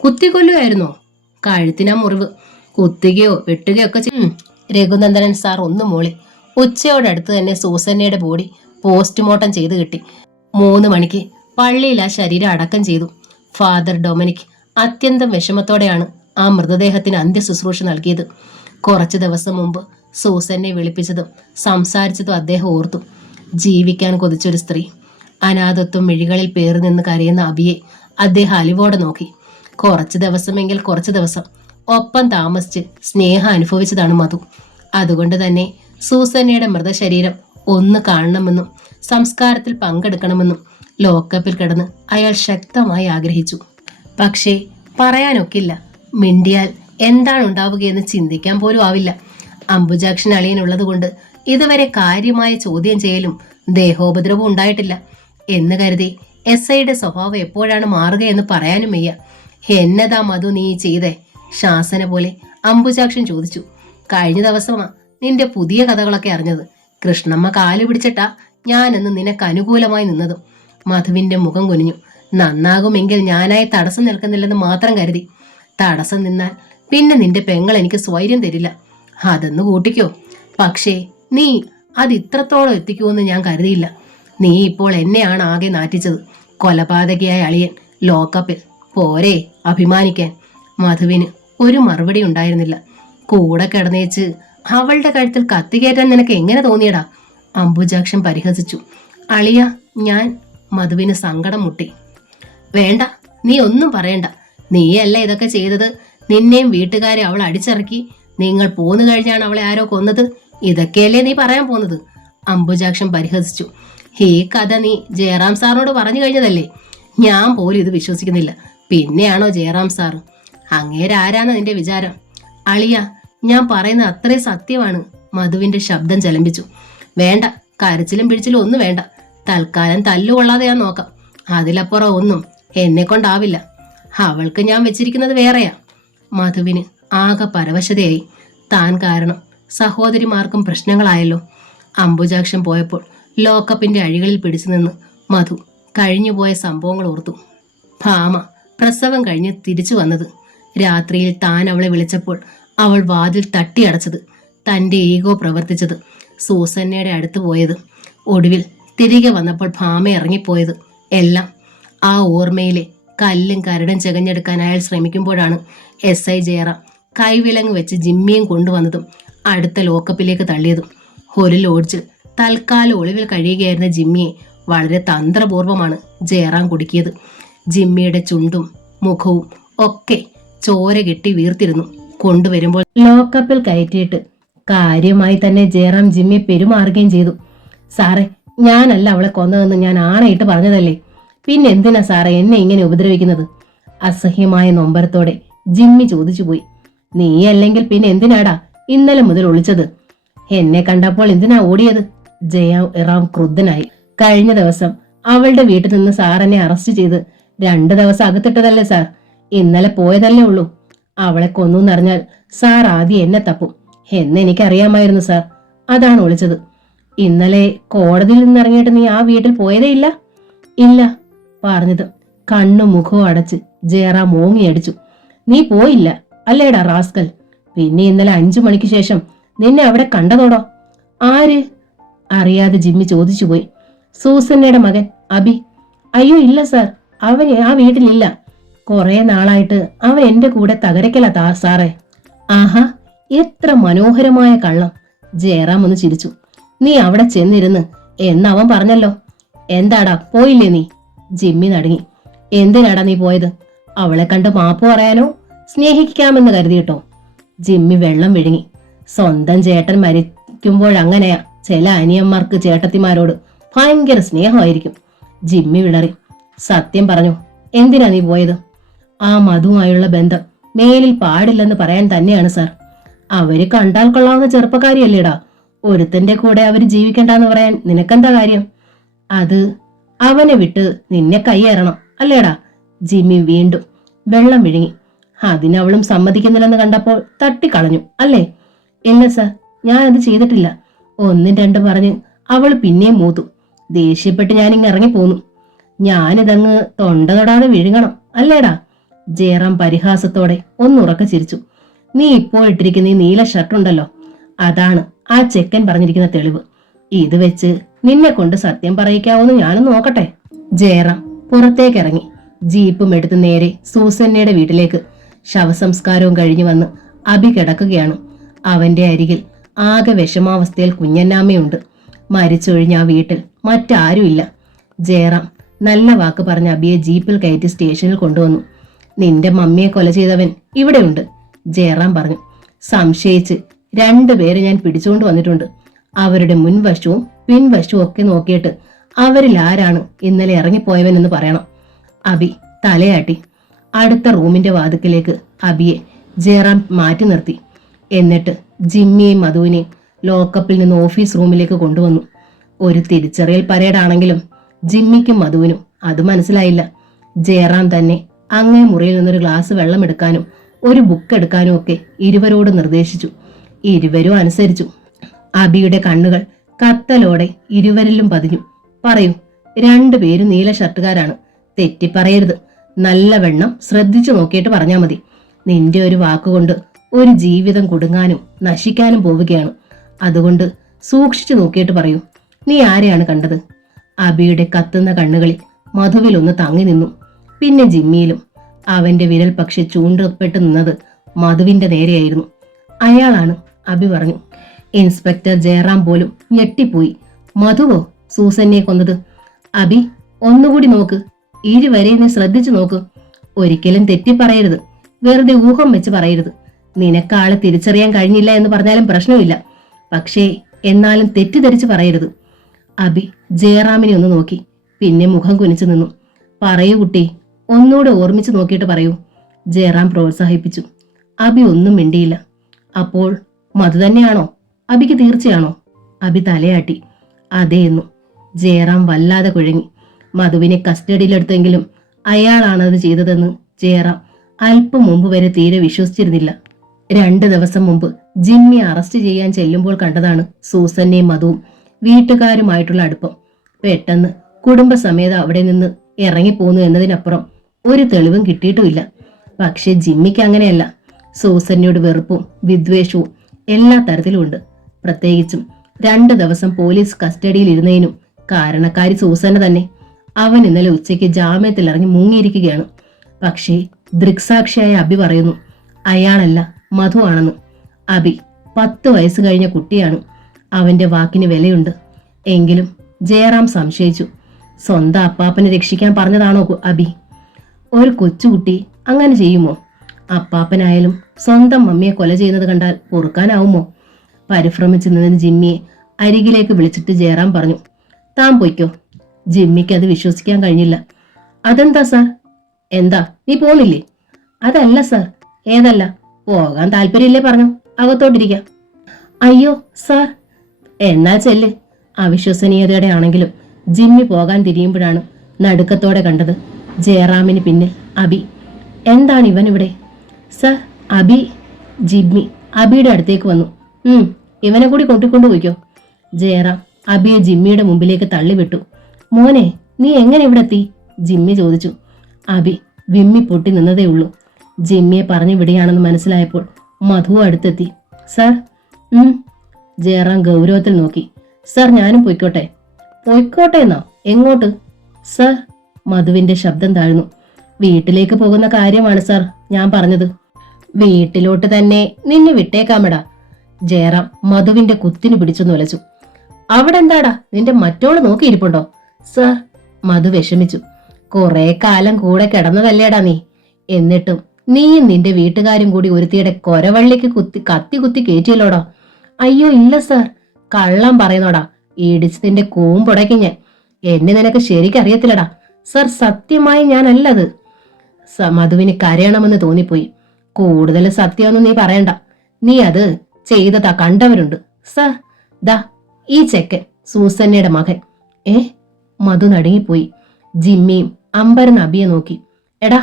കുത്തിക്കൊല്ലുമായിരുന്നോ? കഴുത്തിനാ മുറിവ്. കുത്തുകയോ വെട്ടുകയോ ഒക്കെ രഘുനന്ദനൻ സാർ ഒന്നു മൂളി. ഉച്ചയോടടുത്ത് തന്നെ സൂസന്നയുടെ ബോഡി പോസ്റ്റ്മോർട്ടം ചെയ്ത് കിട്ടി. 3 മണിക്ക് പള്ളിയിൽ ആ ശരീരം അടക്കം ചെയ്തു. ഫാദർ ഡൊമിനിക് അത്യന്തം വിഷമത്തോടെയാണ് ആ മൃതദേഹത്തിന് അന്ത്യശുശ്രൂഷ നൽകിയത്. കുറച്ചു ദിവസം മുമ്പ് സൂസന്നെ വിളിപ്പിച്ചതും സംസാരിച്ചതും അദ്ദേഹം ഓർത്തു. ജീവിക്കാൻ കൊതിച്ചൊരു സ്ത്രീ. അനാഥത്വം മിഴികളിൽ പേറി നിന്ന് കരയുന്ന അബിയെ അദ്ദേഹം അലിവോടെ നോക്കി. കുറച്ചു ദിവസമെങ്കിൽ കുറച്ചു ദിവസം ഒപ്പം താമസിച്ച് സ്നേഹം അനുഭവിച്ചതാണ് മധു. അതുകൊണ്ട് തന്നെ സൂസന്നയുടെ മൃതശരീരം ഒന്ന് കാണണമെന്നും സംസ്കാരത്തിൽ പങ്കെടുക്കണമെന്നും ലോക്കപ്പിൽ കിടന്ന് അയാൾ ശക്തമായി ആഗ്രഹിച്ചു. പക്ഷേ പറയാനൊക്കില്ല. മിണ്ടിയാൽ എന്താണ് ഉണ്ടാവുകയെന്ന് ചിന്തിക്കാൻ പോലും ആവില്ല. അംബുജാക്ഷൻ അളിയനുള്ളത് കൊണ്ട് ഇതുവരെ കാര്യമായ ചോദ്യം ചെയ്യലും ദേഹോപദ്രവവും ഉണ്ടായിട്ടില്ല എന്ന് കരുതി SIയുടെ സ്വഭാവം എപ്പോഴാണ് മാറുകയെന്ന് പറയാനും വയ്യ. എന്നതാ മധു നീ ചെയ്തേ? ശാസന പോലെ അംബുജാക്ഷൻ ചോദിച്ചു. കഴിഞ്ഞ ദിവസമാ നിന്റെ പുതിയ കഥകളൊക്കെ അറിഞ്ഞത്. കൃഷ്ണമ്മ കാല് പിടിച്ചിട്ടാ ഞാനെന്ന് നിനക്ക് അനുകൂലമായി നിന്നതും. മധുവിന്റെ മുഖം കുനിഞ്ഞു. നന്നാകുമെങ്കിൽ ഞാനായി തടസ്സം നിൽക്കുന്നില്ലെന്ന് മാത്രം കരുതി. തടസ്സം നിന്നാൽ പിന്നെ നിന്റെ പെങ്ങൾ എനിക്ക് സ്വൈര്യം തരില്ല. അതൊന്ന് കൂട്ടിക്കോ. പക്ഷേ നീ അത് ഇത്രത്തോളം എത്തിക്കുമെന്ന് ഞാൻ കരുതിയില്ല. നീ ഇപ്പോൾ എന്നെയാണ് ആകെ നാറ്റിച്ചത്. കൊലപാതകയായ അളിയൻ ലോക്കപ്പിൽ. പോരെ അഭിമാനിക്കാൻ. മധുവിന് ഒരു മറുപടി ഉണ്ടായിരുന്നില്ല. കൂടെ കിടന്നേച്ച് അവളുടെ കഴുത്തിൽ കത്തികയറ്റാൻ നിനക്ക് എങ്ങനെ തോന്നിയടാ? അംബുജാക്ഷൻ പരിഹസിച്ചു. അളിയ ഞാൻ. മധുവിന് സങ്കടം മുട്ടി. വേണ്ട, നീ ഒന്നും പറയണ്ട. നീയല്ല ഇതൊക്കെ ചെയ്തത്. നിന്നെയും വീട്ടുകാരെ അവൾ അടിച്ചിറക്കി. നിങ്ങൾ പോന്നു കഴിഞ്ഞാണ് അവളെ ആരോ കൊന്നത്. ഇതൊക്കെയല്ലേ നീ പറയാൻ പോന്നത്? അംബുജാക്ഷൻ പരിഹസിച്ചു. ഈ കഥ നീ ജയറാം സാറിനോട് പറഞ്ഞു കഴിഞ്ഞതല്ലേ? ഞാൻ പോലും ഇത് വിശ്വസിക്കുന്നില്ല. പിന്നെയാണോ ജയറാം സാറ്? അങ്ങേരാരാന്ന് നിന്റെ വിചാരം? അളിയ, ഞാൻ പറയുന്നത് അത്രയും സത്യമാണ്. മധുവിന്റെ ശബ്ദം ചലമ്പിച്ചു. വേണ്ട, കരച്ചിലും പിടിച്ചിലും ഒന്നും വേണ്ട. തൽക്കാലം തല്ലുകൊള്ളാതെ ഞാൻ നോക്കാം. അതിലപ്പുറം ഒന്നും എന്നെ കൊണ്ടാവില്ല. അവൾക്ക് ഞാൻ വെച്ചിരിക്കുന്നത് വേറെയാ. മധുവിന് ആകെ പരവശതയായി. താൻ കാരണം സഹോദരിമാർക്കും പ്രശ്നങ്ങളായല്ലോ. അംബുജാക്ഷം പോയപ്പോൾ ലോക്കപ്പിന്റെ അഴികളിൽ പിടിച്ചു നിന്ന് മധു കഴിഞ്ഞുപോയ സംഭവങ്ങൾ ഓർത്തു. ഭാമ പ്രസവം കഴിഞ്ഞ് തിരിച്ചു വന്നത്, രാത്രിയിൽ താൻ അവളെ വിളിച്ചപ്പോൾ അവൾ വാതിൽ തട്ടിയടച്ചത്, തൻ്റെ ഈഗോ പ്രവർത്തിച്ചത്, സൂസന്നയുടെ അടുത്ത് പോയത്, ഒടുവിൽ തിരികെ വന്നപ്പോൾ ഭാമ ഇറങ്ങിപ്പോയത്, എല്ലാം ആ ഓർമ്മയിലെ കല്ലും കരടും ചെകഞ്ഞെടുക്കാൻ അയാൾ ശ്രമിക്കുമ്പോഴാണ് SI ജയറാം കൈവിലങ്ങ് വെച്ച് ജിമ്മിയും കൊണ്ടുവന്നതും അടുത്ത ലോക്കപ്പിലേക്ക് തള്ളിയതും. ഒരു ലോഡ്ജിൽ തൽക്കാലം ഒളിവിൽ കഴിയുകയായിരുന്ന ജിമ്മിയെ വളരെ തന്ത്രപൂർവമാണ് ജയറാം കുടുക്കിയത്. ജിമ്മിയുടെ ചുണ്ടും മുഖവും ഒക്കെ ചോര കെട്ടി വീർത്തിരുന്നു. കൊണ്ടുവരുമ്പോൾ ലോക്കപ്പിൽ കയറ്റിയിട്ട് കാര്യമായി തന്നെ ജയറാം ജിമ്മിയെ പെരുമാറുകയും ചെയ്തു. സാറേ, ഞാനല്ല അവളെ കൊന്നതെന്ന് ഞാൻ ആണയിട്ട് പറഞ്ഞതല്ലേ, പിന്നെ എന്തിനാ സാറേ എന്നെ ഇങ്ങനെ ഉപദ്രവിക്കുന്നത്? അസഹ്യമായ നൊമ്പരത്തോടെ ജിമ്മി ചോദിച്ചുപോയി. നീ അല്ലെങ്കിൽ പിന്നെ എന്തിനാടാ ഇന്നലെ മുതൽ ഒളിച്ചത്? എന്നെ കണ്ടപ്പോൾ എന്തിനാ ഓടിയത്? ജയറാം ക്രുദ്ധനായി. കഴിഞ്ഞ ദിവസം അവളുടെ വീട്ടിൽ നിന്ന് സാർ എന്നെ അറസ്റ്റ് ചെയ്ത് 2 ദിവസം അകത്തിട്ടതല്ലേ സാർ? ഇന്നലെ പോയതല്ലേ ഉള്ളൂ. അവളെ കൊന്നൂന്നറിഞ്ഞാൽ സാർ ആദ്യം എന്നെ തപ്പും എന്നെനിക്കറിയാമായിരുന്നു സാർ. അതാണ് ഒളിച്ചത്. ഇന്നലെ കോടതിയിൽ നിന്നിറങ്ങിയിട്ട് നീ ആ വീട്ടിൽ പോയതേ ഇല്ല? ഇല്ല പറഞ്ഞത് കണ്ണും മുഖവും അടച്ച് ജയറാം മോങ്ങിയടിച്ചു. നീ പോയില്ല അല്ലേടാ റാസ്കൽ? പിന്നെ ഇന്നലെ 5 മണിക്ക് ശേഷം നിന്നെ അവിടെ കണ്ടതോടോ? ആര്? അറിയാതെ ജിമ്മി ചോദിച്ചുപോയി. സൂസന്നയുടെ മകൻ അബി. അയ്യോ ഇല്ല സാർ, അവൻ ആ വീട്ടിലില്ല. കുറെ നാളായിട്ട് അവൻ എന്റെ കൂടെ തകരക്കല സാറേ. ആഹാ, എത്ര മനോഹരമായ കള്ളം. ജയറാം ഒന്ന് ചിരിച്ചു. നീ അവിടെ ചെന്നിരുന്ന് എന്നവൻ പറഞ്ഞല്ലോ. എന്താടാ പോയില്ലേ നീ? ജിമ്മി നടുങ്ങി. എന്തിനാടാ നീ പോയത്? അവളെ കണ്ട് മാപ്പ് പറയാനോ സ്നേഹിക്കാമെന്ന് കരുതിയിട്ടോ? ജിമ്മി വെള്ളം വിഴുങ്ങി. സ്വന്തം ചേട്ടൻ മരിക്കുമ്പോഴങ്ങനെയാ ചില അനിയന്മാർക്ക് ചേട്ടത്തിമാരോട് ഭയങ്കര സ്നേഹമായിരിക്കും. ജിമ്മി വിളറി. സത്യം പറഞ്ഞു, എന്തിനാ നീ പോയത്? ആ മധുവുമായുള്ള ബന്ധം മേലിൽ പാടില്ലെന്ന് പറയാൻ തന്നെയാണ് സാർ. അവര് കണ്ടാൽ കൊള്ളാവുന്ന ചെറുപ്പക്കാരിയല്ലേടാ. ഒരുത്തന്റെ കൂടെ അവര് ജീവിക്കണ്ടെന്ന് പറയാൻ നിനക്കെന്താ കാര്യം? അത് അവനെ വിട്ട് നിന്നെ കൈയേറണം അല്ലേടാ? ജിമ്മി വീണ്ടും വെള്ളം വിഴുങ്ങി. അതിനവളും സമ്മതിക്കുന്നില്ലെന്ന് കണ്ടപ്പോൾ തട്ടിക്കളഞ്ഞു അല്ലേ? ഇല്ല സാർ, ഞാനത് ചെയ്തിട്ടില്ല. 1, 2 പറഞ്ഞ് അവൾ പിന്നെയും മൂത്തു. ദേഷ്യപ്പെട്ട് ഞാനിങ്ങ് ഇറങ്ങിപ്പോന്നു. ഞാനിതങ്ങ് തൊണ്ട തൊടാതെ വിഴുങ്ങണം അല്ലേടാ? ജയറാം പരിഹാസത്തോടെ ഒന്നുറക്കെ ചിരിച്ചു. നീ ഇപ്പോൾ ഇട്ടിരിക്കുന്ന ഈ നീല ഷർട്ടുണ്ടല്ലോ, അതാണ് ആ ചെക്കൻ പറഞ്ഞിരിക്കുന്ന തെളിവ്. ഇത് വെച്ച് നിന്നെ കൊണ്ട് സത്യം പറയിക്കാവോന്ന് ഞാനും നോക്കട്ടെ. ജയറാം പുറത്തേക്കിറങ്ങി ജീപ്പും എടുത്ത് നേരെ സൂസന്നയുടെ വീട്ടിലേക്ക്. ശവസംസ്കാരവും കഴിഞ്ഞു വന്ന് അബി കിടക്കുകയാണ്. അവന്റെ അരികിൽ ആകെ വിഷമാവസ്ഥയിൽ കുഞ്ഞന്നാമ്മയുണ്ട്. മരിച്ചൊഴിഞ്ഞ ആ വീട്ടിൽ മറ്റാരുമില്ല. ജയറാം നല്ല വാക്ക് പറഞ്ഞ അബിയെ ജീപ്പിൽ കയറ്റി സ്റ്റേഷനിൽ കൊണ്ടുവന്നു. നിന്റെ മമ്മിയെ കൊല ചെയ്തവൻ ഇവിടെയുണ്ട്, ജയറാം പറഞ്ഞു. സംശയിച്ച് 2 പേരെ ഞാൻ പിടിച്ചുകൊണ്ട് വന്നിട്ടുണ്ട്. അവരുടെ മുൻവശവും പിൻവശവും ഒക്കെ നോക്കിയിട്ട് അവരിൽ ആരാണ് ഇന്നലെ ഇറങ്ങിപ്പോയവൻ എന്ന് പറയണം. അബി തലയാട്ടി. അടുത്ത റൂമിന്റെ വാതിക്കലേക്ക് അബിയെ ജയറാം മാറ്റി നിർത്തി. എന്നിട്ട് ജിമ്മിയെയും മധുവിനെയും ലോക്കപ്പിൽ നിന്ന് ഓഫീസ് റൂമിലേക്ക് കൊണ്ടുവന്നു. ഒരു തിരിച്ചറിയൽ പരേഡാണെങ്കിലും ജിമ്മിക്കും മധുവിനും അത് മനസ്സിലായില്ല. ജയറാം തന്നെ അങ്ങേ മുറിയിൽ നിന്നൊരു ഗ്ലാസ് വെള്ളം എടുക്കാനും ഒരു ബുക്ക് എടുക്കാനും ഒക്കെ ഇരുവരോട് നിർദ്ദേശിച്ചു. ഇരുവരും അനുസരിച്ചു. അബിയുടെ കണ്ണുകൾ കത്തലോടെ ഇരുവരിലും പതിഞ്ഞു. പറയൂ, 2 പേരും നീല ഷർട്ടുകാരാണ്. തെറ്റിപ്പറയരുത്. നല്ലവണ്ണം ശ്രദ്ധിച്ചു നോക്കിയിട്ട് പറഞ്ഞാൽ മതി. നിന്റെ ഒരു വാക്കുകൊണ്ട് ഒരു ജീവിതം കുടുങ്ങാനും നശിക്കാനും പോവുകയാണ്. അതുകൊണ്ട് സൂക്ഷിച്ചു നോക്കിയിട്ട് പറയൂ, നീ ആരെയാണ് കണ്ടത്? അബിയുടെ കത്തുന്ന കണ്ണുകളിൽ മധുവിലൊന്ന് തങ്ങി നിന്നു. പിന്നെ ജിമ്മിയിലും. അവന്റെ വിരൽ പക്ഷെ ചൂണ്ടപ്പെട്ട് നിന്നത് മധുവിന്റെ നേരെയായിരുന്നു. അയാളാണ്, അബി പറഞ്ഞു. ഇൻസ്പെക്ടർ ജയറാം പോലും ഞെട്ടിപ്പോയി. മധുവോ സൂസന്നെ കൊന്നത്? അബി, ഒന്നുകൂടി നോക്ക്. ഇരുവരെ നീ ശ്രദ്ധിച്ചു നോക്ക്. ഒരിക്കലും തെറ്റിപ്പറയരുത്. വെറുതെ ഊഹം വെച്ച് പറയരുത്. നിനക്കാളെ തിരിച്ചറിയാൻ കഴിഞ്ഞില്ല എന്ന് പറഞ്ഞാലും പ്രശ്നമില്ല. പക്ഷേ എന്നാലും തെറ്റിദ്ധരിച്ച് പറയരുത്. അബി ജയറാമിനെ ഒന്ന് നോക്കി. പിന്നെ മുഖം കുനിച്ചു നിന്നു. പറയൂ കുട്ടി, ഒന്നുകൂടെ ഓർമ്മിച്ചു നോക്കിയിട്ട് പറയൂ, ജയറാം പ്രോത്സാഹിപ്പിച്ചു. അബി ഒന്നും മിണ്ടിയില്ല. അപ്പോൾ മധു തന്നെയാണോ? അബിക്ക് തീർച്ചയാണോ? അബി തലയാട്ടി. അതേന്നു. ജയറാം വല്ലാതെ കുഴങ്ങി. മധുവിനെ കസ്റ്റഡിയിലെടുത്തെങ്കിലും അയാളാണത് ചെയ്തതെന്ന് ജയറാം അല്പം മുമ്പ് വരെ തീരെ വിശ്വസിച്ചിരുന്നില്ല. 2 ദിവസം മുമ്പ് ജിമ്മി അറസ്റ്റ് ചെയ്യാൻ ചെല്ലുമ്പോൾ കണ്ടതാണ് സൂസന്റെയും മധുവും വീട്ടുകാരുമായിട്ടുള്ള അടുപ്പം. പെട്ടെന്ന് കുടുംബസമേതം അവിടെ നിന്ന് ഇറങ്ങിപ്പോന്നു എന്നതിനപ്പുറം ഒരു തെളിവും കിട്ടിയിട്ടുമില്ല. പക്ഷെ ജിമ്മിക്ക് അങ്ങനെയല്ല. സൂസന്നയോട് വെറുപ്പും വിദ്വേഷവും എല്ലാ തരത്തിലും ഉണ്ട്. പ്രത്യേകിച്ചും 2 ദിവസം പോലീസ് കസ്റ്റഡിയിൽ ഇരുന്നതിനും കാരണക്കാരി സൂസന്ന തന്നെ. അവൻ ഇന്നലെ ഉച്ചയ്ക്ക് ജാമ്യത്തിൽ ഇറങ്ങി മുങ്ങിയിരിക്കുകയാണ്. പക്ഷേ ദൃക്സാക്ഷിയായ അബി പറയുന്നു അയാളല്ല മധു ആണെന്ന്. അബി 10 വയസ്സ് കഴിഞ്ഞ കുട്ടിയാണ്. അവന്റെ വാക്കിന് വിലയുണ്ട്. എങ്കിലും ജയറാം സംശയിച്ചു. സ്വന്തം അപ്പാപ്പനെ രക്ഷിക്കാൻ പറഞ്ഞതാണോ അബി? ഒരു കൊച്ചുകുട്ടി അങ്ങനെ ചെയ്യുമോ? അപ്പാപ്പനായാലും സ്വന്തം മമ്മിയെ കൊല ചെയ്യുന്നത് കണ്ടാൽ പൊറുക്കാനാവുമോ? പരിഭ്രമിച്ചു നിന്നതിന് ജിമ്മിയെ അരികിലേക്ക് വിളിച്ചിട്ട് ജയറാം പറഞ്ഞു, താൻ പൊയ്ക്കോ. ജിമ്മിക്ക് അത് വിശ്വസിക്കാൻ കഴിഞ്ഞില്ല. അതെന്താ സാർ? എന്താ, നീ പോന്നില്ലേ? അതല്ല സാർ. ഏതല്ല? പോകാൻ താല്പര്യമില്ലേ പറഞ്ഞു, അകത്തോട്ടിരിക്കാം. അയ്യോ സാർ. എന്നാൽ ചെല്ല്. അവിശ്വസനീയതയുടെ ആണെങ്കിലും ജിമ്മി പോകാൻ തിരിയുമ്പോഴാണ് നടുക്കത്തോടെ കണ്ടത് ജയറാമിന് പിന്നിൽ അബി. എന്താണ് ഇവൻ ഇവിടെ? സർ, അബി. ജിമ്മി അബിയുടെ അടുത്തേക്ക് വന്നു. ഇവനെ കൂടി കൊണ്ടുപോയിക്കോ. ജയറാം അബിയെ ജിമ്മിയുടെ മുമ്പിലേക്ക് തള്ളിവിട്ടു. മോനെ, നീ എങ്ങനെ ഇവിടെ എത്തി? ജിമ്മി ചോദിച്ചു. അബി വിമ്മി പൊട്ടി നിന്നതേ ഉള്ളൂ. ജിമ്മിയെ പറഞ്ഞു വിടുകയാണെന്ന് മനസ്സിലായപ്പോൾ മധു അടുത്തെത്തി. സർ. ജയറാം ഗൗരവത്തിൽ നോക്കി. സർ, ഞാനും പൊയ്ക്കോട്ടെ? പൊയ്ക്കോട്ടെ എന്നോ? എങ്ങോട്ട്? സർ. മധുവിന്റെ ശബ്ദം താഴ്ന്നു. വീട്ടിലേക്ക് പോകുന്ന കാര്യമാണ് സർ ഞാൻ പറഞ്ഞത്. വീട്ടിലോട്ട് തന്നെ നിന്നെ വിട്ടേക്കാമടാ. ജയറാം മധുവിന്റെ കുത്തിന് പിടിച്ചു നുലച്ചു. അവിടെ എന്താടാ, നിന്റെ മറ്റോള് നോക്കിയിരിപ്പുണ്ടോ? സർ. മധു വിഷമിച്ചു. കുറെ കാലം കൂടെ കിടന്നതല്ലേടാ നീ. എന്നിട്ടും നീയും നിന്റെ വീട്ടുകാരും കൂടി ഒരുത്തിയുടെ കൊരവള്ളിക്ക് കത്തി കുത്തി കയറ്റിയല്ലോടാ. അയ്യോ ഇല്ല സർ. കള്ളം പറയുന്നോടാ. ഇടിച്ച് നിന്റെ കൂമ്പുടയ്ക്കും ഞാൻ. എന്നെ നിനക്ക് ശരിക്കറിയത്തില്ലടാ. സർ, സത്യമായി ഞാനല്ലത്. മധുവിന് കരയണമെന്ന് തോന്നിപ്പോയി. കൂടുതൽ സത്യമൊന്നും നീ പറയണ്ട. നീ അത് ചെയ്തതാ കണ്ടവരുണ്ട്. സർ, ദാ ഈ ചെക്കൻ സൂസന്നയുടെ മകൻ. മധു നടുങ്ങിപ്പോയി. ജിമ്മിയും അമ്പരന്ന് അബിയെ നോക്കി. എടാ.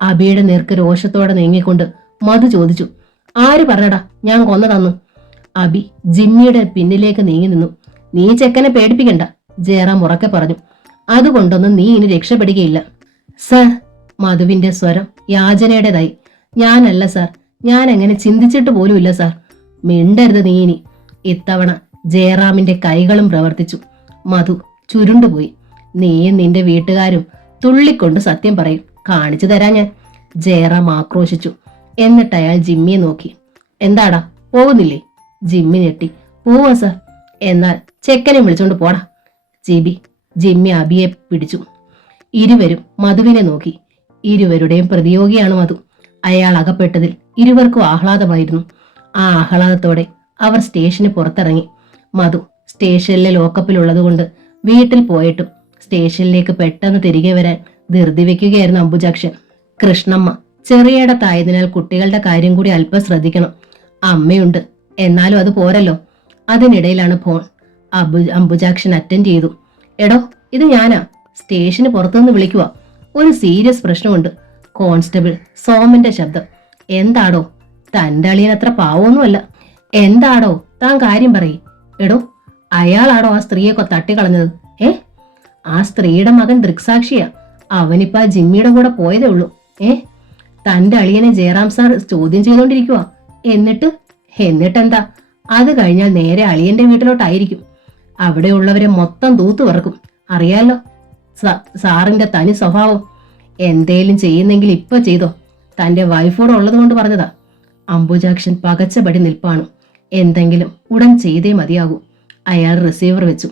അബിയുടെ നേർക്ക് രോഷത്തോടെ നീങ്ങിക്കൊണ്ട് മധു ചോദിച്ചു. ആര് പറഞ്ഞടാ ഞാൻ കൊന്നതന്നു? അബി ജിമ്മിയുടെ പിന്നിലേക്ക് നീങ്ങി നിന്നു. നീ ചെക്കനെ പേടിപ്പിക്കണ്ട, ജയറാം ഉറക്കെ പറഞ്ഞു. അതുകൊണ്ടൊന്നും നീ ഇനി രക്ഷപ്പെടുകയില്ല. സർ. മധുവിന്റെ സ്വരം യാചനയുടേതായി. ഞാനല്ല സാർ, ഞാൻ അങ്ങനെ ചിന്തിച്ചിട്ട് പോലുമില്ല സാർ. മിണ്ടരുത് നീ ഇനി. ഇത്തവണ ജയറാമിന്റെ കൈകളും പ്രവർത്തിച്ചു. മധു ചുരുണ്ടുപോയി. നീയും നിന്റെ വീട്ടുകാരും തുള്ളിക്കൊണ്ട് സത്യം പറയും. കാണിച്ചു തരാ ഞാൻ. ജയറാം ആക്രോശിച്ചു. എന്നിട്ട് അയാൾ ജിമ്മിയെ നോക്കി. എന്താടാ, പോകുന്നില്ലേ? ജിമ്മി ഞെട്ടി. പോവാ സാർ. എന്നാൽ ചെക്കനെ വിളിച്ചോണ്ട് പോടാ. ജിമ്മി അബിയെ പിടിച്ചു. ഇരുവരും മധുവിനെ നോക്കി. ഇരുവരുടെയും പ്രതിയോഗിയാണ് മധു. അയാൾ അകപ്പെട്ടതിൽ ഇരുവർക്കും ആഹ്ലാദമായിരുന്നു. ആ ആഹ്ലാദത്തോടെ അവർ സ്റ്റേഷന് പുറത്തിറങ്ങി. മധു സ്റ്റേഷനിലെ ലോക്കപ്പിലുള്ളതുകൊണ്ട് വീട്ടിൽ പോയിട്ടും സ്റ്റേഷനിലേക്ക് പെട്ടെന്ന് തിരികെ വരാൻ ധൃതി വെക്കുകയായിരുന്നു അംബുജാക്ഷൻ. കൃഷ്ണമ്മ ചെറിയിടത്തായതിനാൽ കുട്ടികളുടെ കാര്യം കൂടി അല്പം ശ്രദ്ധിക്കണം. അമ്മയുണ്ട്, എന്നാലും അത് പോരല്ലോ. അതിനിടയിലാണ് ഫോൺ. അംബുജാക്ഷൻ അറ്റൻഡ് ചെയ്തു. എടോ, ഇത് ഞാനാ. സ്റ്റേഷന് പുറത്തുനിന്ന് വിളിക്കുക. ഒരു സീരിയസ് പ്രശ്നമുണ്ട്. കോൺസ്റ്റബിൾ സോമന്റെ ശബ്ദം. എന്താടോ? തന്റെ അളിയൻ അത്ര പാവൊന്നുമല്ല. എന്താടോ താൻ കാര്യം പറയും. എടോ, അയാളാടോ ആ സ്ത്രീയെ തട്ടിക്കളഞ്ഞത്? ആ സ്ത്രീയുടെ മകൻ ദൃക്സാക്ഷിയാ. അവനിപ്പ ജിമ്മിയുടെ കൂടെ പോയതേ ഉള്ളൂ. തന്റെ അളിയനെ ജയറാം സാർ ചോദ്യം ചെയ്തോണ്ടിരിക്കുക. എന്നിട്ടെന്താ? അത് കഴിഞ്ഞാൽ നേരെ അളിയന്റെ വീട്ടിലോട്ടായിരിക്കും. അവിടെയുള്ളവരെ മൊത്തം തൂത്തു പറക്കും. അറിയാലോ സാറിന്റെ തനി സ്വഭാവം. എന്തേലും ചെയ്യുന്നെങ്കിൽ ഇപ്പൊ ചെയ്തോ. തന്റെ വൈഫോടെ ഉള്ളത് കൊണ്ട് പറഞ്ഞതാ. അംബുജാക്ഷൻ പകച്ചപടി നിൽപ്പാണ്. എന്തെങ്കിലും ഉടൻ ചെയ്തേ മതിയാകൂ. അയാൾ റിസീവർ വെച്ചു.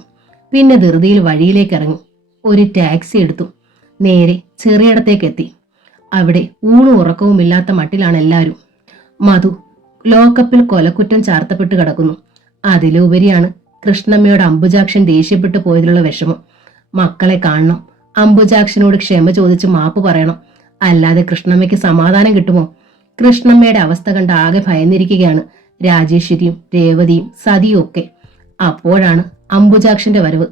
പിന്നെ ധൃതിയിൽ വഴിയിലേക്ക് ഇറങ്ങി. ഒരു ടാക്സി എടുത്തു. നേരെ ചെറിയിടത്തേക്ക് എത്തി. അവിടെ ഊണും ഉറക്കവുമില്ലാത്ത മട്ടിലാണ് എല്ലാവരും. മധു ലോക്കപ്പിൽ കൊലക്കുറ്റം ചാർത്തപ്പെട്ട് കിടക്കുന്നു. അതിലുപരിയാണ് കൃഷ്ണമ്മയോട് അംബുജാക്ഷൻ ദേഷ്യപ്പെട്ടു പോയതിലുള്ള വിഷമം. മക്കളെ കാണണം. അംബുജാക്ഷനോട് ക്ഷമ ചോദിച്ച് മാപ്പ് പറയണം. അല്ലാതെ കൃഷ്ണമ്മയ്ക്ക് സമാധാനം കിട്ടുമോ? കൃഷ്ണമ്മയുടെ അവസ്ഥ കണ്ട് ആകെ ഭയന്നിരിക്കുകയാണ് രാജേശ്വരിയും രേവതിയും സതിയും ഒക്കെ. അപ്പോഴാണ് അംബുജാക്ഷന്റെ വരവ്.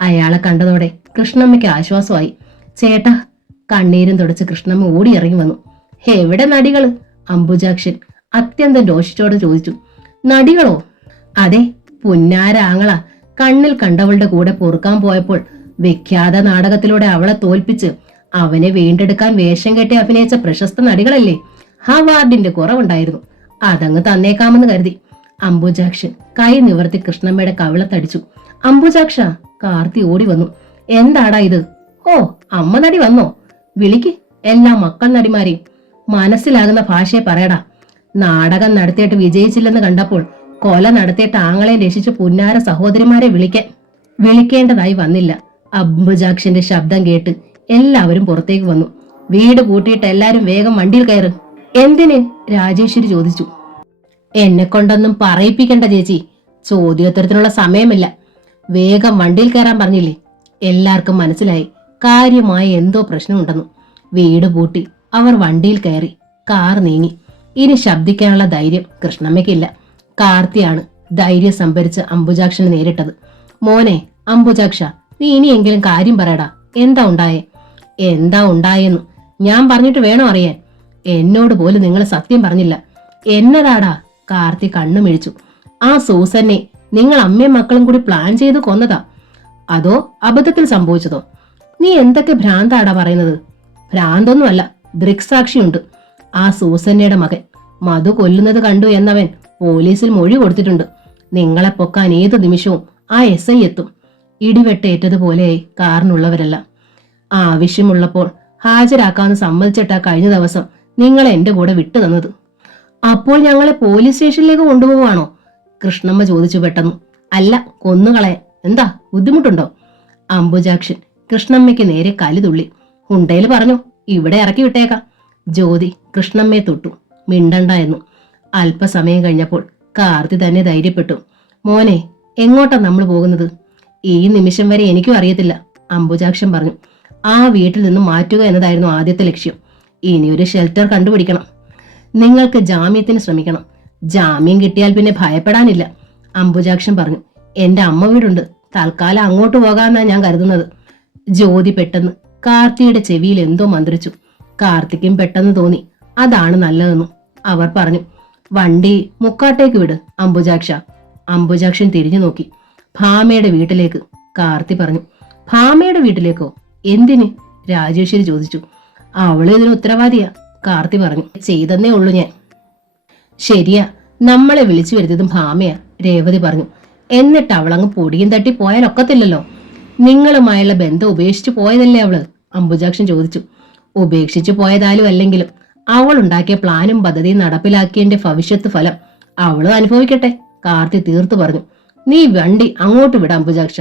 അയാളെ കണ്ടതോടെ കൃഷ്ണമ്മയ്ക്ക് ആശ്വാസമായി. ചേട്ടാ. കണ്ണീരും തുടച്ച് കൃഷ്ണമ്മ ഓടിയിറങ്ങി വന്നു. എവിടെ നടികള്? അംബുജാക്ഷൻ അത്യന്തം രോഷിച്ചോടെ ചോദിച്ചു. നടികളോ? അതെ, പുന്നാരാങ്ങള കണ്ണിൽ കണ്ടവളുടെ കൂടെ പൊറുക്കാൻ പോയപ്പോൾ വിഖ്യാത നാടകത്തിലൂടെ അവളെ തോൽപ്പിച്ച് അവനെ വീണ്ടെടുക്കാൻ വേഷം കെട്ടി അഭിനയിച്ച പ്രശസ്ത നടികളല്ലേ. അവാർഡിന്റെ കുറവുണ്ടായിരുന്നു, അതങ്ങ് തന്നേക്കാമെന്ന് കരുതി. അംബുജാക്ഷൻ കൈ നിവർത്തി കൃഷ്ണമ്മയുടെ കവിളത്തടിച്ചു. അംബുജാക്ഷ, കാർത്തി ഓടി വന്നു. എന്താടാ ഇത്? ഓ, അമ്മ നടി വന്നോ? വിളിക്ക് എല്ലാ മക്കൾ നടിമാരെയും. മനസ്സിലാകുന്ന ഭാഷയെ പറയടാ. നാടകം നടത്തിയിട്ട് വിജയിച്ചില്ലെന്ന് കണ്ടപ്പോൾ കൊല നടത്തിയിട്ട് ആങ്ങളെ രക്ഷിച്ച് പുന്നാര സഹോദരിമാരെ വിളിക്കേണ്ടതായി വന്നില്ല. അംബുജാക്ഷന്റെ ശബ്ദം കേട്ട് എല്ലാവരും പുറത്തേക്ക് വന്നു. വീട് പൂട്ടിയിട്ട് എല്ലാരും വേഗം വണ്ടിയിൽ കയറ്. എന്തിന്? രാജേശ്വരി ചോദിച്ചു. എന്നെ കൊണ്ടൊന്നും പറയിപ്പിക്കണ്ട ചേച്ചി, ചോദ്യോത്തരത്തിനുള്ള സമയമില്ല. വേഗം വണ്ടിയിൽ കയറാൻ പറഞ്ഞില്ലേ? എല്ലാവർക്കും മനസ്സിലായി കാര്യമായ എന്തോ പ്രശ്നമുണ്ടെന്നു. വീട് പൂട്ടി അവർ വണ്ടിയിൽ കയറി. കാർ നീങ്ങി. ഇനി ശബ്ദിക്കാനുള്ള ധൈര്യം കൃഷ്ണമ്മയ്ക്കില്ല. കാർത്തിയാണ് ധൈര്യം സംഭരിച്ച് അംബുജാക്ഷന് നേരിട്ടത്. മോനെ അംബുജാക്ഷ, നീ ഇനിയെങ്കിലും കാര്യം പറയടാ. എന്താ ഉണ്ടായേ? എന്താ ഉണ്ടായെന്നു ഞാൻ പറഞ്ഞിട്ട് വേണോ അറിയാൻ? എന്നോട് പോലും നിങ്ങൾ സത്യം പറഞ്ഞില്ല. എന്നതാടാ? കാർത്തി കണ്ണു മിഴിച്ചു. ആ സൂസന്നെ നിങ്ങൾ അമ്മയും മക്കളും കൂടി പ്ലാൻ ചെയ്ത് കൊന്നതാ, അതോ അബദ്ധത്തിൽ സംഭവിച്ചതോ? നീ എന്തൊക്കെ ഭ്രാന്താടാ പറയുന്നത്? ഭ്രാന്തൊന്നുമല്ല, ദൃക്സാക്ഷിയുണ്ട്. ആ സൂസന്നയുടെ മകൻ മധു കൊല്ലുന്നത് കണ്ടു എന്നവൻ പോലീസിൽ മൊഴി കൊടുത്തിട്ടുണ്ട്. നിങ്ങളെ പൊക്കാൻ ഏതു നിമിഷവും ആ SI എത്തും. ഇടിവെട്ടേറ്റതുപോലെയായി കാറിനുള്ളവരെല്ലാം. ആവശ്യമുള്ളപ്പോൾ ഹാജരാക്കാമെന്ന് സമ്മതിച്ചിട്ടാ കഴിഞ്ഞ ദിവസം നിങ്ങളെ എന്റെ കൂടെ വിട്ടു തന്നത്. അപ്പോൾ ഞങ്ങളെ പോലീസ് സ്റ്റേഷനിലേക്ക് കൊണ്ടുപോവാണോ? കൃഷ്ണമ്മ ചോദിച്ചു പെട്ടെന്ന്. അല്ല, കൊന്നുകളയാൻ. എന്താ ബുദ്ധിമുട്ടുണ്ടോ? അംബുജാക്ഷൻ കൃഷ്ണമ്മയ്ക്ക് നേരെ കലി തുള്ളി. ഹുണ്ടയിൽ പറഞ്ഞു, ഇവിടെ ഇറക്കി വിട്ടേക്കാം. ജ്യോതി കൃഷ്ണമ്മയെ തൊട്ടു. മിണ്ടണ്ട എന്നു. അല്പസമയം കഴിഞ്ഞപ്പോൾ കാർത്തി തന്നെ ധൈര്യപ്പെട്ടു. മോനെ, എങ്ങോട്ടാ നമ്മൾ പോകുന്നത്? ഈ നിമിഷം വരെ എനിക്കും അറിയത്തില്ല, അംബുജാക്ഷൻ പറഞ്ഞു. ആ വീട്ടിൽ നിന്നും മാറ്റുക എന്നതായിരുന്നു ആദ്യത്തെ ലക്ഷ്യം. ഇനിയൊരു ഷെൽട്ടർ കണ്ടുപിടിക്കണം. നിങ്ങൾക്ക് ജാമ്യത്തിന് ശ്രമിക്കണം. ജാമ്യം കിട്ടിയാൽ പിന്നെ ഭയപ്പെടാനില്ല, അംബുജാക്ഷൻ പറഞ്ഞു. എന്റെ അമ്മ വീടുണ്ട്, തൽക്കാലം അങ്ങോട്ട് പോകാമെന്നാ ഞാൻ കരുതുന്നത്. ജ്യോതി പെട്ടെന്ന് കാർത്തിയുടെ ചെവിയിൽ എന്തോ മന്ത്രിച്ചു. കാർത്തിക്കും പെട്ടെന്ന് തോന്നി അതാണ് നല്ലതെന്ന്. അവർ പറഞ്ഞു, വണ്ടി മുക്കാട്ടേക്ക് വിട് അംബുജാക്ഷ. അംബുജാക്ഷൻ തിരിഞ്ഞു നോക്കി. ഭാമയുടെ വീട്ടിലേക്ക്, കാർത്തി പറഞ്ഞു. ഭാമയുടെ വീട്ടിലേക്കോ? എന്തിന്? രാജേശ്വരി ചോദിച്ചു. അവള് ഇതിന് ഉത്തരവാദിയാ, കാർത്തി പറഞ്ഞു. ചെയ്തെന്നേ ഉള്ളൂ ഞാൻ. ശരിയാ, നമ്മളെ വിളിച്ചു വരുത്തിയതും ഭാമയാ, രേവതി പറഞ്ഞു. എന്നിട്ട് അവളങ്ങ് പൊടിയും തട്ടി പോയാൽ ഒക്കത്തില്ലല്ലോ. നിങ്ങളുമായുള്ള ബന്ധം ഉപേക്ഷിച്ചു പോയതല്ലേ അവള്? അംബുജാക്ഷൻ ചോദിച്ചു. ഉപേക്ഷിച്ചു പോയതാലും അല്ലെങ്കിലും അവൾ ഉണ്ടാക്കിയ പ്ലാനും പദ്ധതിയും നടപ്പിലാക്കിയതിന്റെ ഭവിഷ്യത്ത് ഫലം അവള് അനുഭവിക്കട്ടെ, കാർത്തി തീർത്തു പറഞ്ഞു. നീ വണ്ടി അങ്ങോട്ട് വിട അംബുജാക്ഷ.